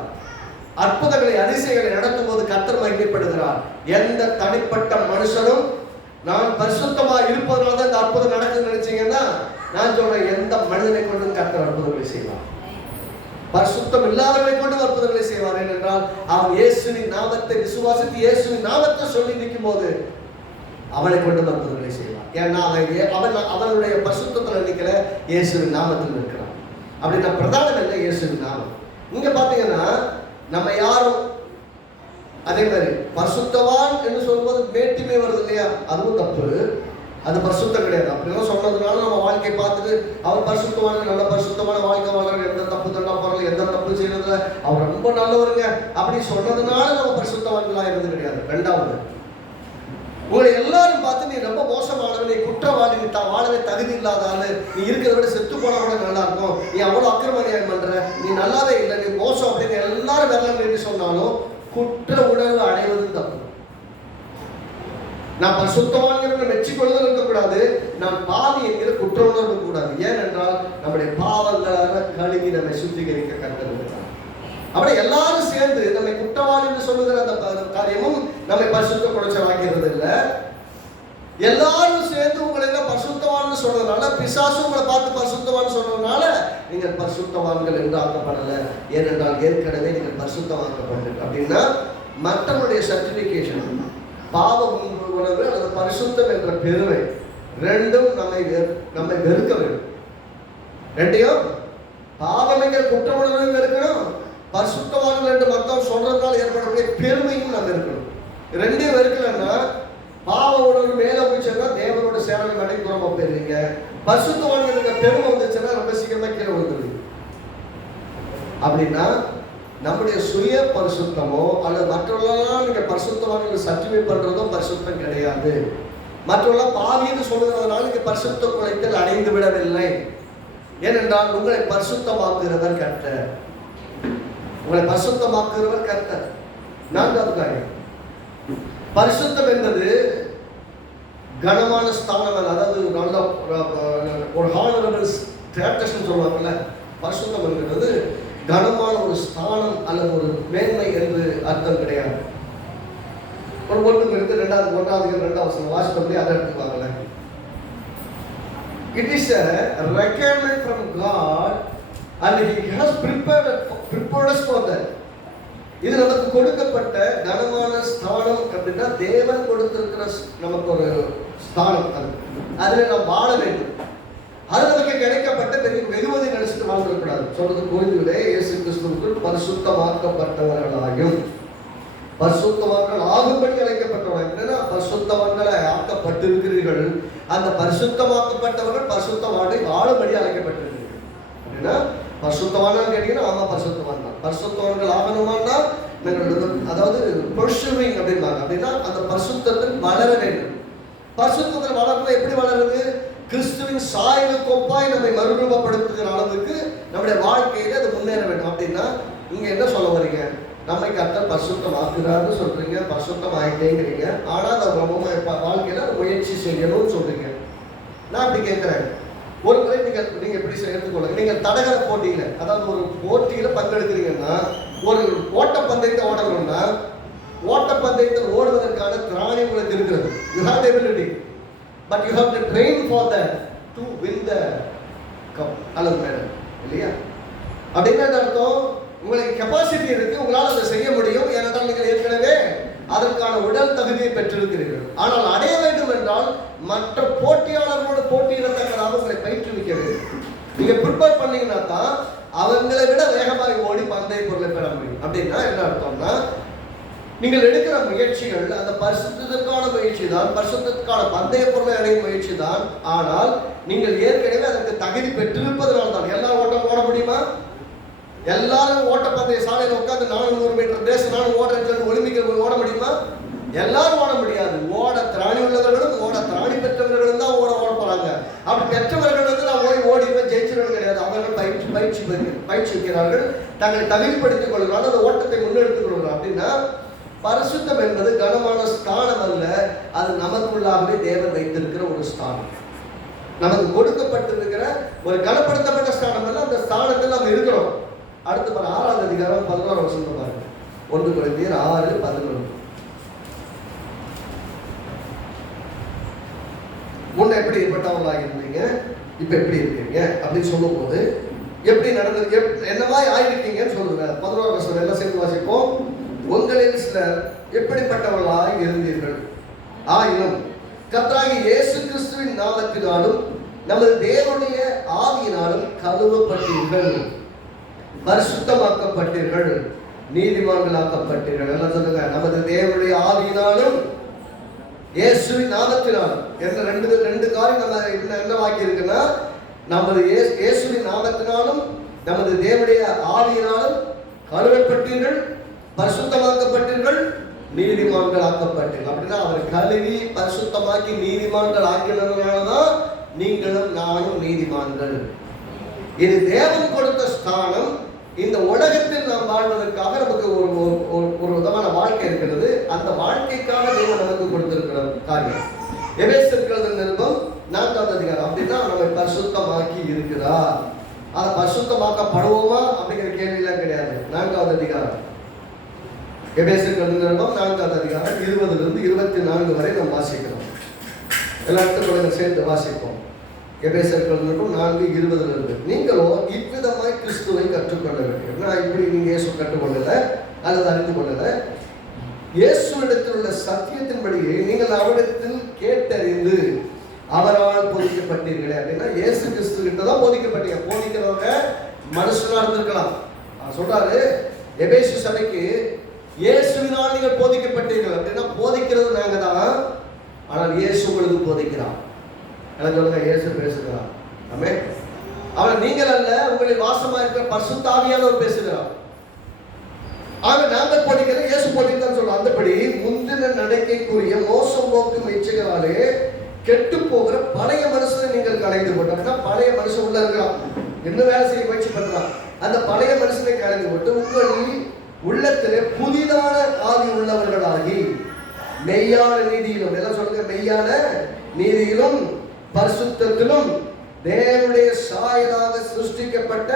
அற்புதங்களை அதிசயங்களை நடத்தும் போது கர்த்தர் மகிமைப்படுகிறார். எந்த தனிப்பட்ட மனுஷனும் நான் பரிசுத்தமா இருப்பதனால தான் இந்த அற்புதம் நடக்குதுன்னு நினைச்சீங்கன்னா, நான் சொல்றேன், எந்த மனிதனை கொண்டும் கர்த்தர் அற்புதங்களை செய்வார். பரிசுத்தம் இல்லாதவர்களை கொண்டு அற்புதங்களை செய்வார். ஏனென்றால் அவன் இயேசுவின் நாமத்தை விசுவாசித்து இயேசுவின் நாமத்தை சொல்லி நிற்கும் போது அவனை கொண்டு அற்புதங்களை செய்வார். ஏன்னா அவனுடைய பரிசுத்தத்தில் நிற்கல, இயேசுவின் நாமத்தில் நிற்கிறான். அப்படின்னா பிரதானம் இல்லை, இயேசுவின் நாமம். இங்க பாத்தீங்கன்னா நம்ம யாரும் அதே மாதிரி பரிசுத்தவான் என்று சொல்லும்போது மேட்டிமே வருது இல்லையா, அதுவும் தப்பு. அது பரிசுத்தம் கிடையாது. அப்படிலாம் சொன்னதுனால நம்ம வாழ்க்கையை பார்த்துட்டு அவர் பரிசுத்தமான நல்ல பரிசுத்தமான வாழ்க்கை வாழ்ற, எந்த தப்பு தண்டா போறல, எந்த தப்பு செய்யறதுல அவர் ரொம்ப நல்லவருங்க அப்படி சொன்னதுனால நம்ம பரிசுத்தவான்களா இருந்தது கிடையாது. ரெண்டாவது, உங்களை எல்லாரும் பார்த்து நீ ரொம்ப மோசமானவன், நீ குற்றவாளி, நீ வாழவே தகுதி இல்லாத ஆளு, நீ இருக்கிறத விட செத்து போனா கூட நல்லா இருக்கும், நீ அவ்வளவு அக்கிரமணியம் பண்ற, நீ நல்லாவே இல்லை, நீ மோசம் அப்படின்னு எல்லாரும் வரலாம் என்று சொன்னாலும் குற்ற உணர்வு அடைவது தப்பு. நான் பரிசுத்தவான்கிற மெச்சிக்கொள்ளுதல் இருக்கக்கூடாது, நான் பாவி என்கிற குற்ற உணர்வு இருக்கக்கூடாது. ஏனென்றால் நம்முடைய பாவங்களாக கழுவி நம்மை சுத்திகரிக்க கர்த்தர் இருக்கிறார். அப்படி எல்லாரும் சேர்ந்து நம்மை குற்றவாளி என்று சொல்லுகிற அந்த காரியமும் நம்மை பரிசுத்த குறைச்சலாக்கிறது இல்லை. எல்லாரும் சேர்ந்து உங்களை எல்லாம் பரிசுத்தவான்னு சொல்றதுனால, பிசாசு உங்களை பார்த்து பரிசுத்தவான்னு சொல்றதுனால நீங்கள் பரிசுத்தவான்கள் என்று ஆக்கப்படலை. ஏனென்றால் ஏற்கனவே நீங்கள் பரிசுத்தமாக்கப்பட்டு அப்படின்னா மற்றவருடைய சர்டிபிகேஷன், பாவ உணர்வு அல்லது பரிசுத்தம் என்ற பெருமை ரெண்டும் நம்மை வெறுக்க வேண்டும். ரெண்டையும் பாவமைகள் குற்ற உணர்வையும் வெறுக்கணும், பரிசுத்தவான்கள் என்று மத்தவங்க சொல்றதுனால ஏற்படக்கூடிய பெருமையும் நம்ம இருக்கணும். ரெண்டையும் இருக்கலன்னா பாவ உணர்வு மேல போச்சுன்னா தேவனோட சேவை மேலே தூரமா போயிருவீங்க. பரிசுத்தவான்கள் பெருமை வந்துச்சுன்னா ரொம்ப சீக்கிரமா கீழே விழுந்துருவீங்க. அப்படின்னா நம்முடைய சுய பரிசுத்தமோ அல்லது மற்றவர்களெல்லாம் நீங்க பரிசுத்தவான்கள் சர்டிஃபிகேட் பண்றதும் பரிசுத்தம் கிடையாது. மற்றவர்களாம் பாவின்னு சொல்லுறதுனால நீங்க பரிசுத்த குலைத்தில் அடைந்து விடவில்லை. ஏனென்றால் உங்களை பரிசுத்தமாக்குகிறவர் கர்த்தர். உங்களை பரிசுத்தமாக்குகிறவர் கர்த்தர். நான்காவது காரியம், பரிசுத்தம் என்பது கனமான ஸ்தானம் அல்ல. அதாவது நல்ல ஒரு ஹானரபிள் ஸ்டேட்டஸ் சொல்லுவாங்கல்ல, பரிசுத்தம் என்கிறது கனமான ஒரு ஸ்தானம் அல்லது ஒரு மேன்மை என்று அர்த்தம் கிடையாது. ஒரு ஒன்றுக்கு இருக்கு 2வது வாசிப்படி அதை எடுத்துக்குவாங்கல்ல. It is a requirement from God and He has prepared us for that. இது நமக்கு கொடுக்கப்பட்ட கனமான ஸ்தானம் அப்படின்னா தேவன் கொடுத்திருக்கிற நமக்கு ஒரு ஸ்தானம். அதில் நாம் வாழ வேண்டும். அது நமக்கு கிடைக்கப்பட்ட பெரிய வெகுமதி நினைச்சிட்டு வாழ்ந்துடக்கூடாது. சொல்றது புரிந்துவிட இயேசு கிறிஸ்துவுக்குள் பரிசுத்தமாக்கப்பட்டவர்களாயும் பரிசுத்தவான்கள் ஆகும்படி அழைக்கப்பட்டவர்கள். என்னன்னா பரிசுத்தவான்களை ஆக்கப்பட்டிருக்கிறீர்கள். அந்த பரிசுத்தமாக்கப்பட்டவர்கள் பரிசுத்தவானை வாழும்படி அழைக்கப்பட்டிருக்கிறீர்கள். அப்படின்னா பரிசுத்தவானான்னு கேட்டீங்கன்னா ஆமா பரிசுத்தவான் தான். பரிசுத்தவான்கள் ஆகணுமானா அதாவது பர்சூவிங் அப்படின்னாங்க. அப்படின்னா அந்த பரிசுத்தத்தில் வளர வேண்டும். பரிசுத்தத்தில் வளர்றது எப்படி வளருது? கிறிஸ்துவின் சாயலுக்கு ஒப்பாய் நம்மை மறுரூபப்படுத்துகிற அளவுக்கு நம்முடைய வாழ்க்கையில அது முன்னேற வேண்டும். அப்படின்னா நீங்க என்ன சொல்ல வரீங்க? நம்மை கர்த்தர் பரிசுத்தம் ஆக்குறாருன்னு சொல்றீங்க, பரிசுத்தம் ஆகிட்டேங்கிறீங்க. ஆனா அந்த வாழ்க்கையில முயற்சி செய்யணும்னு சொல்றீங்க. நான் அப்படி கேட்கிறேன், ஒரு முறை நீங்க எப்படி எடுத்துக்கொள்ளுங்க. நீங்க தடகள போட்டியில, அதாவது ஒரு போட்டியில பங்கெடுக்கிறீங்கன்னா, ஒரு ஓட்டப்பந்தயத்தை ஓடணும்னா ஓட்டப்பந்தயத்தில் ஓடுவதற்கான திராணி உங்களுக்கு இருக்கிறது. You have the ability, but you have to train for that to win the cup அல்லது மெடல், இல்லையா? அப்படிங்கிற அர்த்தம் உங்களுக்கு கெப்பாசிட்டி இருக்கு, உங்களால் அதை செய்ய முடியும். ஏனென்றால் நீங்கள் ஏற்கனவே அதற்கான உடல் தகுதியை பெற்றிருக்கிறீர்கள். ஆனால் அடைய வேண்டும் என்றால் மற்ற போட்டியாளர்களோடு போட்டியிடத்தக்கதாக உங்களை பயிற்றுவிக்க வேண்டும். நீங்க ப்ரிப்பேர் பண்ணீங்கன்னா தான் அவங்களை விட வேகமாக ஓடி பந்தய பொருளை பெற முடியும். அப்படின்னா என்ன அர்த்தம்னா, நீங்கள் எடுக்கிற முயற்சிகள் அந்த பரிசுத்தத்திற்கான முயற்சி தான், பரிசுத்தத்துக்கான பந்தய பொருளை அடையும் முயற்சி தான். ஆனால் நீங்கள் ஏற்கனவே அதற்கு தகுதி பெற்றிருப்பதனால தான். எல்லாரும் ஓட்டம் ஓட முடியுமா? எல்லாரும் ஓட்டப்பந்தய சாலையில் உட்காந்து 400 மீட்டர் ரேஸ் நான் ஓடுறேன்னு சொல்லி ஒலிம்பிக்கில் ஓட முடியுமா? எல்லாரும் ஓட முடியாது. ஓட திராணி உள்ளவர்களும் ஓட திராணி பெற்றவர்களும் தான் ஓட போறாங்க. அப்படி பெற்றவர்கள் வந்து நான் ஓடிடுவேன் ஜெயிச்சிருவேன் கிடையாது. அவர்கள் பயிற்சி வைக்கிறார்கள், தங்களை தகுதிப்படுத்திக் கொள்கிறார்கள், அந்த ஓட்டத்தை முன்னெடுத்துக் கொள்கிறார்கள். அப்படின்னா பரிசுத்தம் என்பது கனமான ஸ்தானம் அல்ல, அது நமக்குள்ளாகவே தேவன் வைத்திருக்கிற ஒரு ஸ்தானம். நமக்கு கொடுக்கப்பட்டிருக்கிற ஒரு கனப்படுத்தப்பட்ட ஸ்தானம் அல்ல, அந்த ஸ்தானத்தில் நாம் இருக்கிறோம். அடுத்து 6வது அதிகாரம் 11 வசனம் பாருங்க. 1 கொரிந்தியர் 6:11. முன்ன எப்படி ஏற்பட்டவங்களாக இருந்தீங்க, இப்ப எப்படி இருக்கீங்க அப்படின்னு சொல்லும் போது எப்படி நடந்தது, என்னவா ஆயிருக்கீங்கன்னு சொல்லுங்க. 11 வசனம் எல்லாம் சேர்ந்து வாசிப்போம். உங்களில் சிலர் எப்படிப்பட்டவர்களாய் இருந்தீர்கள், ஆயினும் கர்த்தராகிய இயேசு கிறிஸ்துவின் நாமத்தினாலும் நமது தேவனுடைய ஆவியினாலும் கழுவப்பட்டீர்கள், பரிசுத்தமாக்கப்பட்டீர்கள், நீதிமான்களாக்கப்பட்டீர்கள். எல்லாம் சொல்லுங்க. நமது தேவனுடைய ஆவியினாலும் இயேசுவின் நாமத்தினாலும் என்ற ரெண்டு காரியம் நம்ம என்ன வாக்கி இருக்குன்னா, நமது இயேசுவின் நாமத்தினாலும் நமது தேவனுடைய ஆவியினாலும் கழுவப்பட்டீர்கள், பரிசுத்தமாக்கப்பட்டீர்கள், நீதிமான்கள் ஆக்கப்பட்டீர்கள். அப்படின்னா அவர் கழுவி பரிசுத்தமாக்கி நீதிமான்கள் ஆக்கினதுனாலதான் நீங்களும் நானும் நீதிமான்கள். இது தேவன் கொடுத்த ஸ்தானம். இந்த உலகத்தில் நாம் வாழ்வதற்காக நமக்கு ஒரு விதமான வாழ்க்கை இருக்கிறது. அந்த வாழ்க்கைக்காக தேவன் நமக்கு கொடுத்திருக்கிற காரியம். எபேசியர் நிருபம் 4வது அதிகாரம். அப்படின்னா நம்மை பரிசுத்தமாக்கி இருக்கிறார். அதை பரிசுத்தமாக்கப்படுவோமா அப்படிங்கிற கேள்வியெல்லாம் கிடையாது. 4வது அதிகாரம் எபேசியர் நிருபம் 4வது அதிகாரம் 20 to 24 வரை நாம் வாசிக்கிறோம். எல்லாத்துக்கும் சேர்ந்து வாசிப்போம். எபேசியர் 4:20 நீங்களோ இவ்விதமாய் கிறிஸ்துவை கற்றுக்கொள்ள வேண்டும். நான் இப்படி நீங்க இயேசு கற்றுக்கொள்ளல அல்லது அறிந்து கொள்ளல, இயேசுவிடத்தில் உள்ள சத்தியத்தின்படியே நீங்கள் அவரிடத்தில் கேட்டறிந்து அவரால் போதிக்கப்பட்டீர்களே. அப்படின்னா இயேசு கிறிஸ்து கிட்ட தான் போதிக்கப்பட்டீங்க. போதிக்கிறவங்க மனுஷனா இருந்திருக்கலாம். சொல்றாரு எபேசு சபைக்கு இயேசுவினால் நீங்கள் போதிக்கப்பட்டீர்கள் அப்படின்னா போதிக்கிறது நாங்க தான், ஆனால் இயேசு உங்களுக்கு போதிக்கிறார். எனக்கு சொல்லுங்க, இயேசு பேசுகிறார். ஆமென். அவன் நீங்கள் அல்ல, உங்களில் வாசமா இருக்கிற பரிசுத்த ஆவியானவர் பேசுகிறார். ஆக நாங்கள் போதிக்கிறோம், இயேசு போதிக்கிறான்னு சொல்றோம். அந்தபடி முந்தின நடக்கைக்குரிய மோசம் போக்கும் இச்சைகளாலே கெட்டு போகிற பழைய மனுஷனை நீங்கள் கலைந்து போட்டோம்னா, பழைய மனுஷன் உள்ள இருக்கிறான், என்ன வேலை செய்ய முயற்சி பண்றான், அந்த பழைய மனுஷனை கலைந்து போட்டு உங்களில் உள்ளத்திலே புதிதான ஆவி உள்ளவர்களாகி மெய்யான நீதியிலும், எல்லாம் சொல்லுங்க, மெய்யான நீதியிலும் பரிசுத்தத்திலும் தேவனுடைய சாயலாக சிருஷ்டிக்கப்பட்ட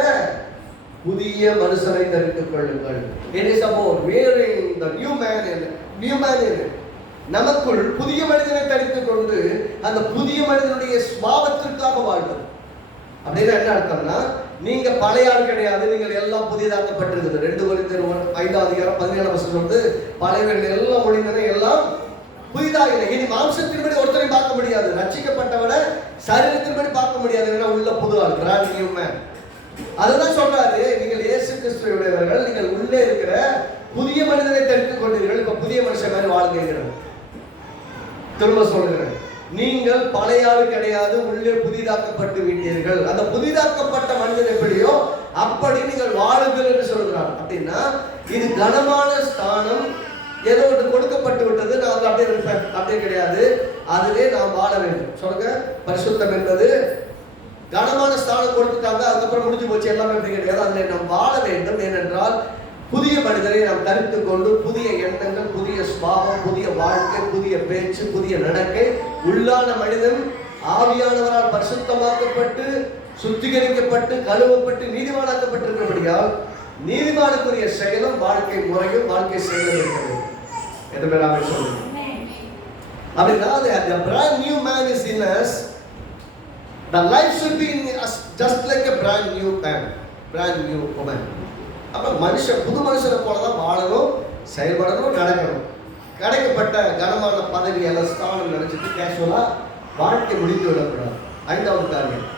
புதிய மனுஷனை தரித்துக் கொள்ளுங்கள். It is about wearing the new man in நமக்குள் புதிய மனிதனை தரித்துக் கொண்டு அந்த புதிய மனிதனுடைய சுபாவத்திற்காக வாழ்வது. அப்படின்னா என்ன அர்த்தம்னா, நீங்க பழைய ஆள் கிடையாது, நீங்கள் எல்லாம் புதியதாக்கப்பட்டிருக்குது. 2 கொரிந்தியர் 5:17 பழையவர்கள் எல்லாம் ஒழிந்தன, எல்லாம் புதிதாக. இனி மாம்சத்தின்படி ஒருத்தரை பார்க்க முடியாது, ரட்சிக்கப்பட்டவனை சரீரத்தின்படி பார்க்க முடியாது, ஏன்னா உள்ள புது ஆள், பிராண்ட் நியூ மேன். அதுதான் சொல்றாரு, நீங்கள் இயேசு கிறிஸ்துவுடையவர்கள், நீங்கள் உள்ளே இருக்கிற புதிய மனிதனை தெரிந்து கொண்டீர்கள், இப்ப புதிய மனுஷன் மாதிரி வாழ்கிறீர்கள். திரும்ப சொல்கிறேன், நீங்கள் பழைய ஆள் கிடையாது, உள்ளே புதிதாக்கப்பட்டு விட்டீர்கள். அந்த புதிதாக்கப்பட்ட மனிதன் எப்படியோ அப்படி நீங்கள் வாழுங்கள் என்று சொல்கிறார். அப்படின்னா இது கனமான ஸ்தானம், ஏதோ ஒன்று கொடுக்கப்பட்டு விட்டது, நான் அப்படியே இருப்பேன் அப்படியே கிடையாது, அதிலே நாம் வாழ வேண்டும். சொல்லுங்க, பரிசுத்தம் என்பது கனமான ஸ்தானம் கொடுத்துட்டாங்க, அதுக்கப்புறம் முடிஞ்சு போச்சு எல்லாமே அப்படி கிடையாது, அதில் நாம் வாழ வேண்டும். ஏனென்றால் புதிய மனிதனை நாம் தரித்துக் கொண்டு புதிய எண்ணங்கள், புதிய சுபாவம், புதிய வாழ்க்கை, புதிய பேச்சு, புதிய நடக்கை, உள்ளான மனிதன் ஆவியானவரால் பரிசுத்தமாக்கப்பட்டு சுத்திகரிக்கப்பட்டு கழுவப்பட்டு நீதிமானாக்கப்பட்டிருக்கிறபடியால் நீதிமானுக்குரிய செயலும் வாழ்க்கை முறையும் வாழ்க்கை செயலும் இருக்கிறது என்று பேராக சொல்லுங்க. அப்படின்னா the brand new man is in us, the life should be in us just like a brand new man, brand new woman. அப்ப மனுஷன் புது மனுஷனை போலதான் வாழணும், செயல்படணும், நடக்கணும். கிடைக்கப்பட்ட கனமான பதவி எல்லாம் ஸ்தானம் நினைச்சிட்டு கேஷுவலா வாழ்க்கை முடித்து விடக்கூடாது. 5வது காரியம்,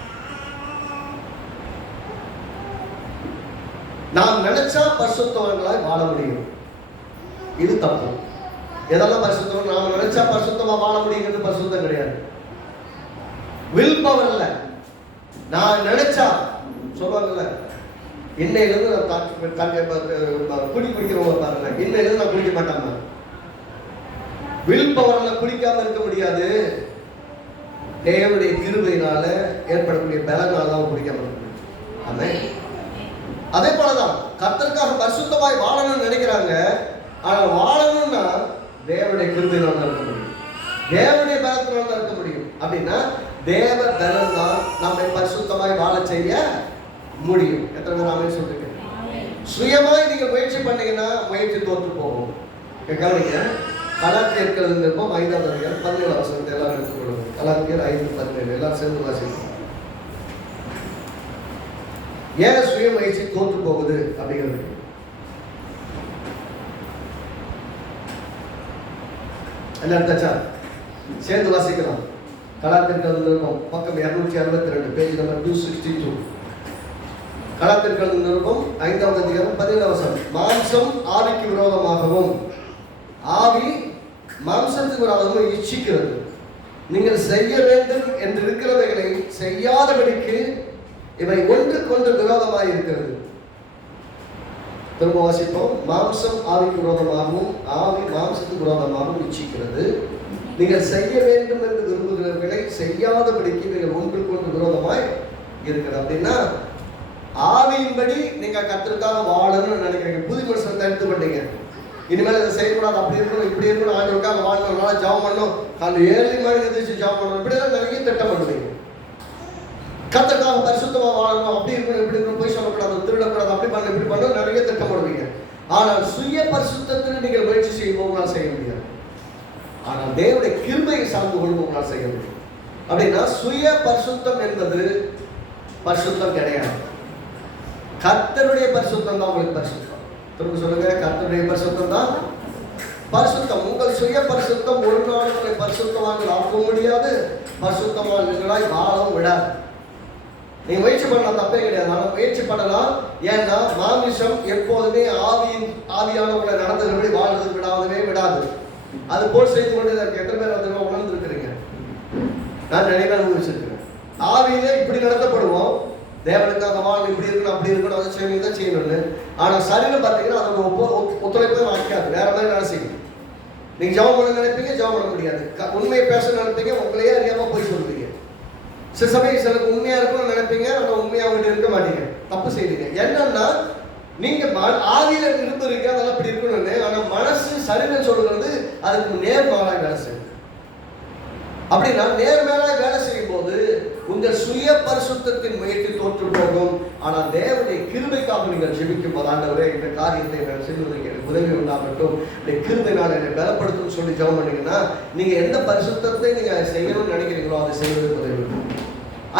நாம் நினைச்சா பரிசுத்தவங்களாய் வாழ முடியும். இது தப்பு. எதெல்லாம் பரிசுத்தம்? நாம் நினைச்சா பரிசுத்தமா வாழ முடியுங்கிறது பரிசுத்தம் கிடையாது. வில் பவர் இல்ல. நான் நினைச்சா சொல்லுவாங்கல்ல, இன்னையிலிருந்து நான் குடி குடிக்கிறவங்க பாருங்க, இன்னையிலிருந்து நான் குடிக்க மாட்டாங்க. வில் பவர்ல குடிக்காம இருக்க முடியாது. தேவனுடைய கிருபையினால ஏற்படக்கூடிய பலனால தான் குடிக்காம இருக்க முடியும். ஆமென். அதே போலதான் கர்த்தருக்காக பரிசுத்தமாய் வாழணும்னு நினைக்கிறாங்க, ஆனால் வாழணும்னா தேவனுடைய கிருபையினால தான் இருக்க முடியும், தேவனுடைய பலத்தினால தான் இருக்க முடியும். அப்படின்னா தேவ பலம் தான் நம்மை பரிசுத்தமாய் வாழ செய்ய முடியும். எத்தனை பேர் ஆமென் சொல்றீங்க? சுயமாய் நீங்க முயற்சி பண்ணீங்கன்னா முயற்சி தோற்று போகும். கவனிங்க, கலாத்தியர்கள் நிருபம் 5வது அதிகாரம் 17 வசனத்தை எல்லாரும் எடுத்துக்கொள்ளுங்க. கலாத்தியர் 5:17 எல்லாரும் சேர்ந்து வாசிக்கணும். ஏன் சுய முயற்சி தோற்று போகுது அப்படிங்கிறது என்ன அர்த்தச்சா? சேர்ந்து வாசிக்கலாம். கலாத்தியர்கள் நிருபம் பக்கம் 262, பேஜ் நம்பர் 262. கலாத்தியர்கள் நிருபம் 5வது அதிகாரம் 17 வசனம். மாம்சம் ஆவிக்கு விரோதமாகவும் ஆவி மாம்சத்துக்கு விரோதமாகவும் இச்சிக்கிறது. நீங்கள் செய்ய வேண்டும் என்று இருக்கிறவைகளை செய்யாதபடிக்கு இவை ஒன்றுக்கொன்று விரோதமாக இருக்கிறது. திரும்ப வாசிப்போம். மாம்சம் ஆவிக்கு விரோதமாகவும் ஆவி மாம்சத்துக்கு விரோதமாகவும் இச்சிக்கிறது. நீங்கள் செய்ய வேண்டும் என்று விரும்புகிறவர்களை செய்யாதபடிக்கு இவைகள் ஒன்றுக்கொன்று விரோதமாய் இருக்கிறது. அப்படின்னா ஆவியின்படி நீங்க கர்த்தருக்காக வாழணும்னு நினைக்கிறீங்க, புது மனுஷனை தடுத்து பண்ணீங்க, இனிமேல் இதை செய்யக்கூடாது, அப்படி இருக்கணும், இப்படி இருக்கணும், ஆண்டவருக்காக வாழணும், நல்லா ஜெபம் பண்ணணும், காலையில் 7 மணி எதிர்த்து ஜெபம் பண்ணணும், இப்படிலாம் நிறைய திட்டம் பண்ணுவீங்க. கர்த்தருக்காக பரிசுத்தமா வாழணும், அப்படி இருக்கணும், இப்படி இருக்கணும், போய் சொல்லக்கூடாது, திருடக்கூடாது, அப்படி பண்ணணும், இப்படி பண்ணணும், நிறைய திட்டம் பண்ணுவீங்க. ஆனால் சுய பரிசுத்தத்தில் நீங்கள் முயற்சி செய்யும் உங்களால் செய்ய முடியாது. ஆனால் தேவனுடைய கிருபையை சார்ந்து கொள்ளும் உங்களால் செய்ய முடியும். அப்படின்னா சுய பரிசுத்தம் என்பது பரிசுத்தம் கிடையாது. கர்த்தருடைய பரிசுத்தம் தான் உங்களுக்கு பரிசுத்தம். திரும்ப சொல்லுங்க, கர்த்தருடைய பரிசுத்தம் தான் பரிசுத்தம். உங்கள் சுய பரிசுத்தம் ஒரு நாள் உங்களை பரிசுத்தமாக ஆக்க முடியாது, பரிசுத்தமானவர்களாய் வாழவும் விடாது. நீங்க முயற்சி பண்ணலாம், தப்பே கிடையாது. ஆனால் முயற்சி பண்ணலாம். ஏன்னா மாமிசம் எப்போதுமே ஆவியானவர்களை நடந்துகிறபடி வாழ்றது விடாது. அது போல் செய்து கொண்டு எத்தனை பேர் வந்து உணர்ந்துருக்கிறீங்க? நான் நிறைய பேர் அனுபவிச்சிருக்கிறேன். ஆவியிலே இப்படி நடத்தப்படுவோம், தேவனுக்காக வாழ் இப்படி இருக்கணும் அப்படி இருக்கணும் அதை செய்யணும் இதை செய்யணும்னு. ஆனால் சரீரம் பார்த்தீங்கன்னா அதோட ஒத்துழைப்பே வாய்க்காது, வேற மாதிரி வேலை செய்யும். நீங்க ஜெபம் பண்ண நினைப்பீங்க, ஜெபம் பண்ண முடியாது. உண்மையை பேச நினைப்பீங்க, உங்களையே அறியாம போய் சொல்லுவீங்க. சில சமயம் சிலருக்கு உண்மையா இருக்கணும்னு நினைப்பீங்க, ஆனால் உண்மையா அவங்ககிட்ட இருக்க மாட்டீங்க, தப்பு செய்வீங்க. என்னன்னா நீங்க ஆவியில இருந்திருக்க அதெல்லாம் இப்படி இருக்கணும்னு, ஆனா மனசு சரீரம் சொல்றது அதுக்கு நேர்மாறாக வேலை செய்யும். அப்படின்னா நேர்மையாக வேலை செய்யும் போது உங்கள் சுய பரிசுத்தத்தின் முயற்சி தோற்று போகும். ஆனால் தேவனுடைய கிருபைக்காக நீங்கள் ஜெபிக்கும் போது, ஆண்டவரே இந்த காரியத்தை நான் செய்வதற்கு எனக்கு உதவி உண்டாகட்டும், இந்த கிருபையினால் என்னை பலப்படுத்தும் சொல்லி ஜெபம் பண்ணீங்கன்னா நீங்க எந்த பரிசுத்தத்தை நீங்க செய்யணும்னு நினைக்கிறீங்களோ அதை செய்வதற்கு உதவி.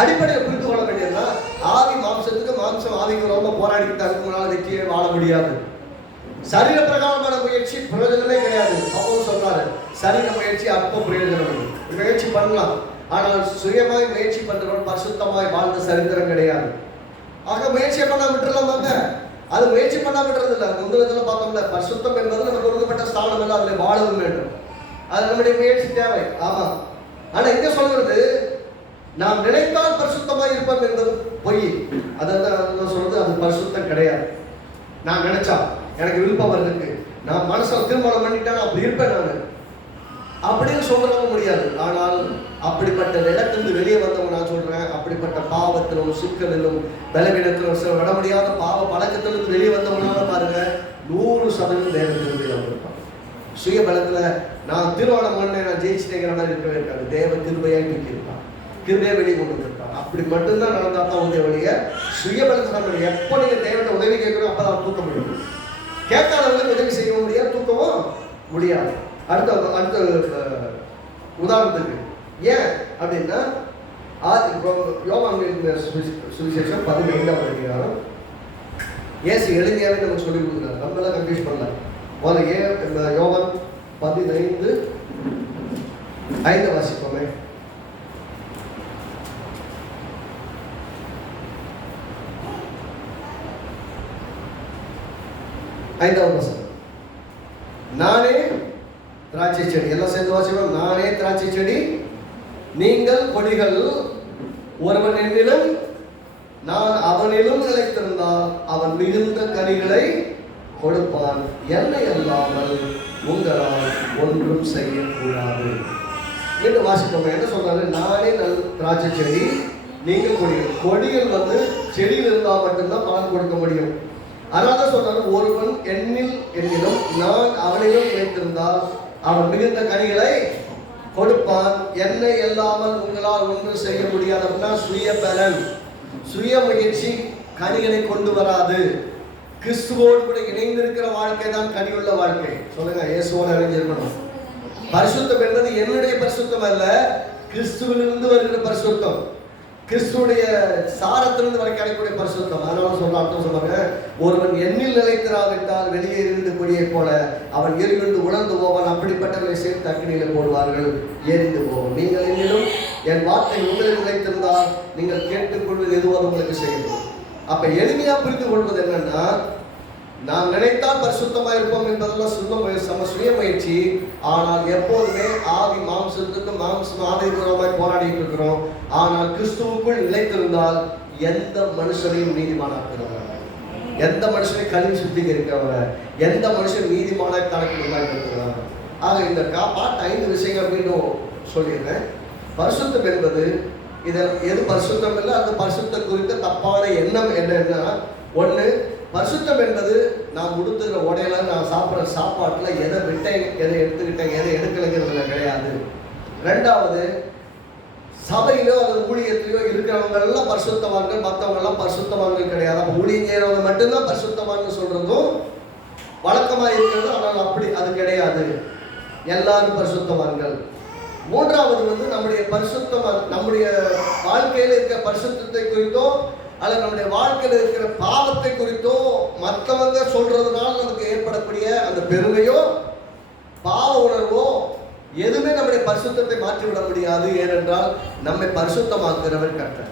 அடிப்படையில் புரிந்து கொள்ள வேண்டியதுன்னா ஆவி மாம்சத்துக்கு, மாம்சம் ஆவிக்கு ரொம்ப போராடிக்கிட்டு அதுக்குனால வெற்றியை வாழ முடியாது. சரீர பிரகாரமான முயற்சி பிரயோஜனமே கிடையாது. அப்போ சொல்றாரு சரீர முயற்சி அற்ப பிரயோஜனம். முயற்சி பண்ணலாம், ஆனால் சுயமாய் முயற்சி பண்றவன் பரிசுத்தமாய் வாழ்ந்த சரித்திரம் கிடையாது. ஆக முயற்சியை பண்ணா விட்டுறலாமாங்க? அது முயற்சி பண்ணா விட்டுறது இல்லை. முந்தினத்துல பார்த்தோம்ல, பரிசுத்தம் என்பது நமக்கு கொடுக்கப்பட்ட ஸ்தானம் இல்லை, அதுல வாழவும் வேண்டும். அது நம்முடைய முயற்சி தேவை. ஆமா, ஆனா இங்க சொல்றது நாம் நினைத்தால் பரிசுத்தமாய் இருப்போம் என்பது பொய். அதான் சொல்றது, அது பரிசுத்தம் கிடையாது. நான் நினைச்சா எனக்கு விருப்பம் வருதுக்கு, நான் மனசில் தீர்மானம் பண்ணிட்டேன் அப்படி இருப்பேன் நான் அப்படின்னு சொல்லவும் முடியாது. ஆனால் அப்படிப்பட்ட இடத்திலிருந்து வெளியே வந்தவங்க நான் சொல்றேன், அப்படிப்பட்ட பாவத்திலும் சிக்கலிலும் பலவீனத்திலும் சில விட முடியாத பாவ பழக்கத்திலிருந்து வெளியே வந்தவங்களால பாருங்க 100% தேவத்திலிருந்து வந்திருப்பாங்க. சுய பலத்துல நான் தீர்மானம் பண்ணேன் நான் ஜெயிச்சிட்டேங்கிற மாதிரி இருக்கவே இருக்காது. தேவ கிருபையாய் தூக்கியிருப்பான், கிருபையை வெளியே கொண்டு வந்திருப்பான். அப்படி மட்டும்தான் நடந்தா தான் உதவி வழிய சுய பலத்தில் எப்போ நீங்க தேவனை உதவி கேட்கணும் அப்பதான் தூக்க முடியும். கேட்காதவங்களுக்கு உதவி செய்ய முடியாது, தூக்கவும் முடியாது. அடுத்த உதாரணத்துக்கு ஏன் அப்படின்னா யோவான் சுவிசேஷம் 15ஆம் அதிகாரம் ஏசு எளிமையாவே நமக்கு சொல்லி கொடுக்குறாரு. நம்ம எல்லாம் கன்ஃபியூஸ் பண்ணல. முதல்ல யோவான் 15:5 வாசிப்போமே. ஐந்தாவது வசனம். நானே திராட்சை செடி, எல்லாம் சேர்ந்து வாசிப்போம். நானே திராட்சை செடி, நீங்கள் கொடிகள். ஒருவன் என்னிலும் நான் அவனிலும் நிலைத்திருந்தால் அவன் மிகுந்த கனிகளை கொடுப்பான். என்னை அல்லாமல் உங்களால் ஒன்றும் செய்யக்கூடாது என்று வாசிப்போம். என்ன சொல்றாரு? நானே திராட்சை செடி, நீங்கள் கொடிகள். கொடிகள் வந்து செடியில் இருந்தால் மட்டும்தான் பலன் கொடுக்க முடியும். அதனால சொல்றாரு, ஒருவன் என்னிலும் நான் அவனிலும் நிலைத்திருந்தால் அவன் மிகுந்த கனிகளை கொடுப்பான். என்னை இல்லாமல் உங்களால் ஒன்றும் செய்ய முடியாது. அப்படின்னா சுய பலன், சுய முயற்சி கனிகளை கொண்டு வராது. கிறிஸ்துவோடு கூட இணைந்திருக்கிற வாழ்க்கை தான் கனியுள்ள வாழ்க்கை. சொல்லுங்க, இயேசுவோடு இணைஞ்சிருக்கணும். பரிசுத்தம் என்பது என்னுடைய பரிசுத்தம் அல்ல, கிறிஸ்துவிலிருந்து வருகிற பரிசுத்தம், கிறிஸ்துடைய சாரத்திலிருந்து வரை கிடைக்கக்கூடிய பரிசுத்தம். அதனால சொல்றாங்க, ஒருவன் எண்ணில் நிலைத்திராவிட்டால் வெளியே இருந்து கொடியை போல அவன் எரிந்து உணர்ந்து போவான். அப்படிப்பட்டவர்களை சேர்த்து அக்கினியில போடுவார்கள், எரிந்து போவோம். நீங்கள் என்னிலும் என் வார்த்தை உங்களில் நிலைத்திருந்தால் நீங்கள் கேட்டுக்கொள்வது எதுவாக உங்களுக்கு செய்யணும். அப்ப எளிமையா புரிந்து கொள்வது என்னன்னா, நாம் நினைத்தால் பரிசுத்தமாக இருப்போம் என்பதெல்லாம் சுய முயற்சி. ஆனால் எப்போதுமே ஆவி மாம்சத்துக்கு ஆவிபூர்வமாய் போராடிட்டு இருக்கிறோம். ஆனால் கிறிஸ்துவுக்குள் நிலைத்திருந்தால் எந்த மனுஷனையும் நீதிமானாக்குறவர், எந்த மனுஷனை கல்வி சுத்திகரிக்கிறவர், எந்த மனுஷன் நீதிமான தனக்கு உண்டாக்குகிறார். ஆக இந்த பாட்டு 5 விஷயங்கள் மீண்டும் சொல்லிடுறேன். பரிசுத்தம் என்பது இதில் எது பரிசுத்தம் இல்லை, அந்த பரிசுத்தம் குறித்த தப்பான எண்ணம் என்னன்னா, ஒன்று, பரிசுத்தம் என்பது நான் உடுத்துகிற உடையில, நான் சாப்பிட்ற சாப்பாட்டில் எதை விட்டேன், எதை எடுத்துக்கிட்டேன், எதை எடுக்கலைங்கிறதுல கிடையாது. ரெண்டாவது, சபையிலோ அல்லது ஊழியத்திலோ இருக்கிறவங்க எல்லாம் பரிசுத்தவான்கள், மற்றவங்க எல்லாம் பரிசுத்தவான்கள் கிடையாது. அப்போ ஊழியம் செய்யறவங்க மட்டும்தான் பரிசுத்தவான்னு சொல்றதும் வழக்கமாக இருக்கிறது. ஆனால் அப்படி அது கிடையாது, எல்லாரும் பரிசுத்தவான்கள். மூன்றாவது வந்து நம்முடைய பரிசுத்தம், நம்முடைய வாழ்க்கையில் இருக்கிற பரிசுத்தத்தை குறித்தோ அல்லது நம்முடைய வாழ்க்கையில் இருக்கிற பாவத்தை குறித்தோ மற்றவங்க சொல்றதுனால நமக்கு ஏற்படக்கூடிய அந்த பெருமையோ பாவ உணர்வோ எதுவுமே நம்முடைய பரிசுத்தத்தை மாற்றிவிட முடியாது. ஏனென்றால் நம்மை பரிசுத்தமாக்குகிறவர் கர்த்தர்.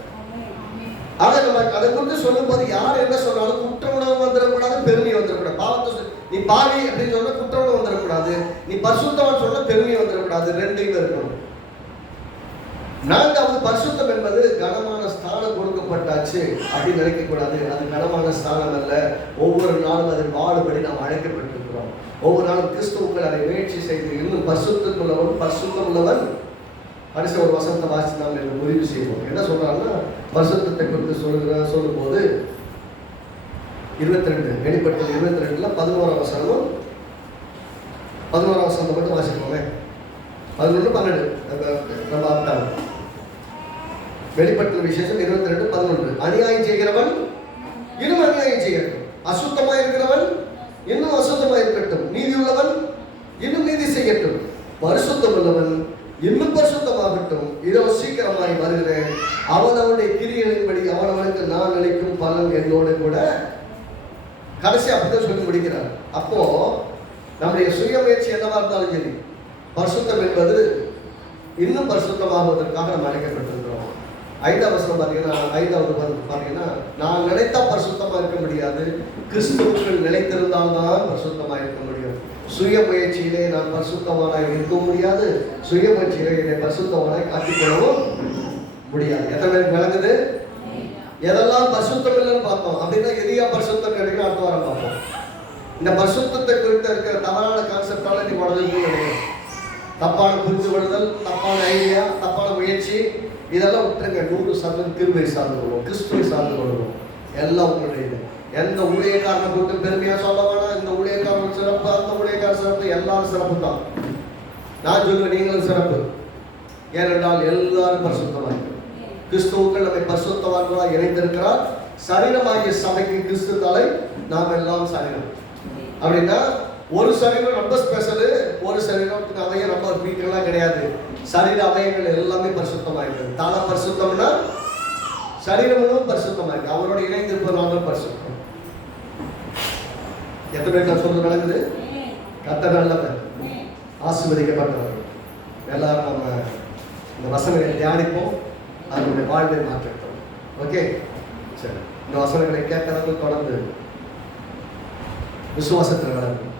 ஆக நம்ம அதை குறித்து சொல்லும் போது யார் என்ன சொன்னாலும் குற்ற உணவு வந்துடக்கூடாது, பெருமை வந்துடக்கூடாது. பாவத்தை நீ பாவி அப்படின்னு சொன்னா குற்ற உணவு வந்துடக்கூடாது, நீ பரிசுத்தவான் சொன்னா பெருமை வந்துடக்கூடாது. ரெண்டையும் இருக்கணும். நான்காவது, பரிசுத்தம் என்பது கனமான ஸ்தானம் கொடுக்கப்பட்டாச்சு அப்படின்னு நினைக்க கூடாது. அது கனமான ஸ்தானம் அல்ல. ஒவ்வொரு நாளும் அதில் வாழும்படி நாம் அழைக்கப்பட்டிருக்கிறோம். ஒவ்வொரு நாளும் கிறிஸ்துவுக்கள் அதை முயற்சி செய்து இன்னும் பரிசுத்தம் உள்ளவன் கடைசி ஒரு வசனத்தை வாசி நாம் முடிவு செய்வோம். என்ன சொல்றாங்கன்னா, பரிசுத்தத்தை குறித்து சொல்லும் போது 22 வெளிப்படுத்தல் 22ல 11 வசனமும் 11 வசனத்தை மட்டும் வாசிப்போமே. 11, 12 நம்ம ஆப்டாங்க. வெளிப்படுத்தல் விசேஷம் 22, 11. அநியாயம் செய்கிறவன் இன்னும் அநியாயம் செய்யட்டும், அசுத்தமா இருக்கிறவன் இன்னும் அசுத்தமா இருக்கட்டும், நீதி உள்ளவன் இன்னும் நீதி செய்யட்டும், பரிசுத்தம் உள்ளவன் இன்னும் பரிசுத்தமாகட்டும், இதோ சீக்கிரமாய் வருகிறேன், அவனவனுடைய கிரியைகளின்படி அவனவனுக்கு நான் அளிக்கும் பலன் என்னோடு கூட. கடைசி அப்படிதான் சொல்லி முடிக்கிறார். அப்போ நம்முடைய சுய முயற்சி என்னவா இருந்தாலும் சரி, பரிசுத்தம் என்பது இன்னும் பரிசுத்தமாகுவதற்காக நம்ம அழைக்கப்பட்டிருக்கிறோம். 5வது வசனம் பார்த்தீங்கன்னா, நான் நினைத்தா பரிசுத்தமா இருக்க முடியாது, கிறிஸ்துவுக்குள் நிலைத்திருந்தால் தான் பரிசுத்தமா இருக்க முடியும். சுய முயற்சியிலே நான் பரிசுத்தமானாய் இருக்க முடியாது, சுய முயற்சியிலே என்னை பரிசுத்தமானாய் காட்டிக்கொள்ளவும் முடியாது. எத்தனை பேருக்கு விளங்குது? எதெல்லாம் பரிசுத்தம் இல்லைன்னு பார்த்தோம். அப்படின்னா எதையா பரிசுத்தம் கிடைக்கும் அடுத்த வாரம் பார்ப்போம். இந்த பரிசுத்தத்தை குறித்து இருக்கிற தவறான கான்செப்டால நீ உடனே தப்பான புரிந்து கொள்ளுதல், தப்பான ஐடியா, தப்பான முயற்சி, இதெல்லாம் விட்டுருங்க. 100% கிருபை சார்ந்து கொள்வோம், கிறிஸ்துவை சார்ந்து கொள்வோம். எல்லாம் உங்களுடைய இது. எந்த ஊழியக்காரனை கூட்டு பெருமையா சொல்ல வேணாம். இந்த ஊழியக்காரன் சிறப்பு, அந்த ஊழியக்கார சிறப்பு, எல்லாரும் சிறப்பு தான். நான் சொல்லுவேன், நீங்களும் சிறப்பு. ஏனென்றால் எல்லாரும் பரிசுத்தமாக கிறிஸ்துவுக்கள் நம்மை பரிசுத்தவான்களாக இணைந்திருக்கிறார். சரீரமாகிய சபைக்கு கிறிஸ்து தலை, நாம் எல்லாம் சரீரம். அப்படின்னா ஒரு சரீரம் ரொம்ப ஸ்பெஷலு, ஒரு சரீரத்துக்கு அவயம் ரொம்ப வீட்டெல்லாம் கிடையாது. சரீர அவயங்கள் எல்லாமே பரிசுத்தமாக இருக்குது. தானா பரிசுத்தம்னா சரீரமும் பரிசுத்தமாக இருக்கு. அவரோட இணைந்திருப்பதனால பரிசுத்தம். எத்தனை பேர் நான் சொல்றது நடக்குது? கர்த்தர் நல்லவர், ஆசீர்வதிக்கப்பட்டவர். எல்லாரும் நம்ம இந்த வசனங்களை தியானிப்போம், அதனுடைய வாழ்வை மாற்றட்டும். ஓகே, சரி. இந்த வசனங்களை கேட்கறதுக்கு தொடர்ந்து விசுவாசத்தில் நடக்கும்.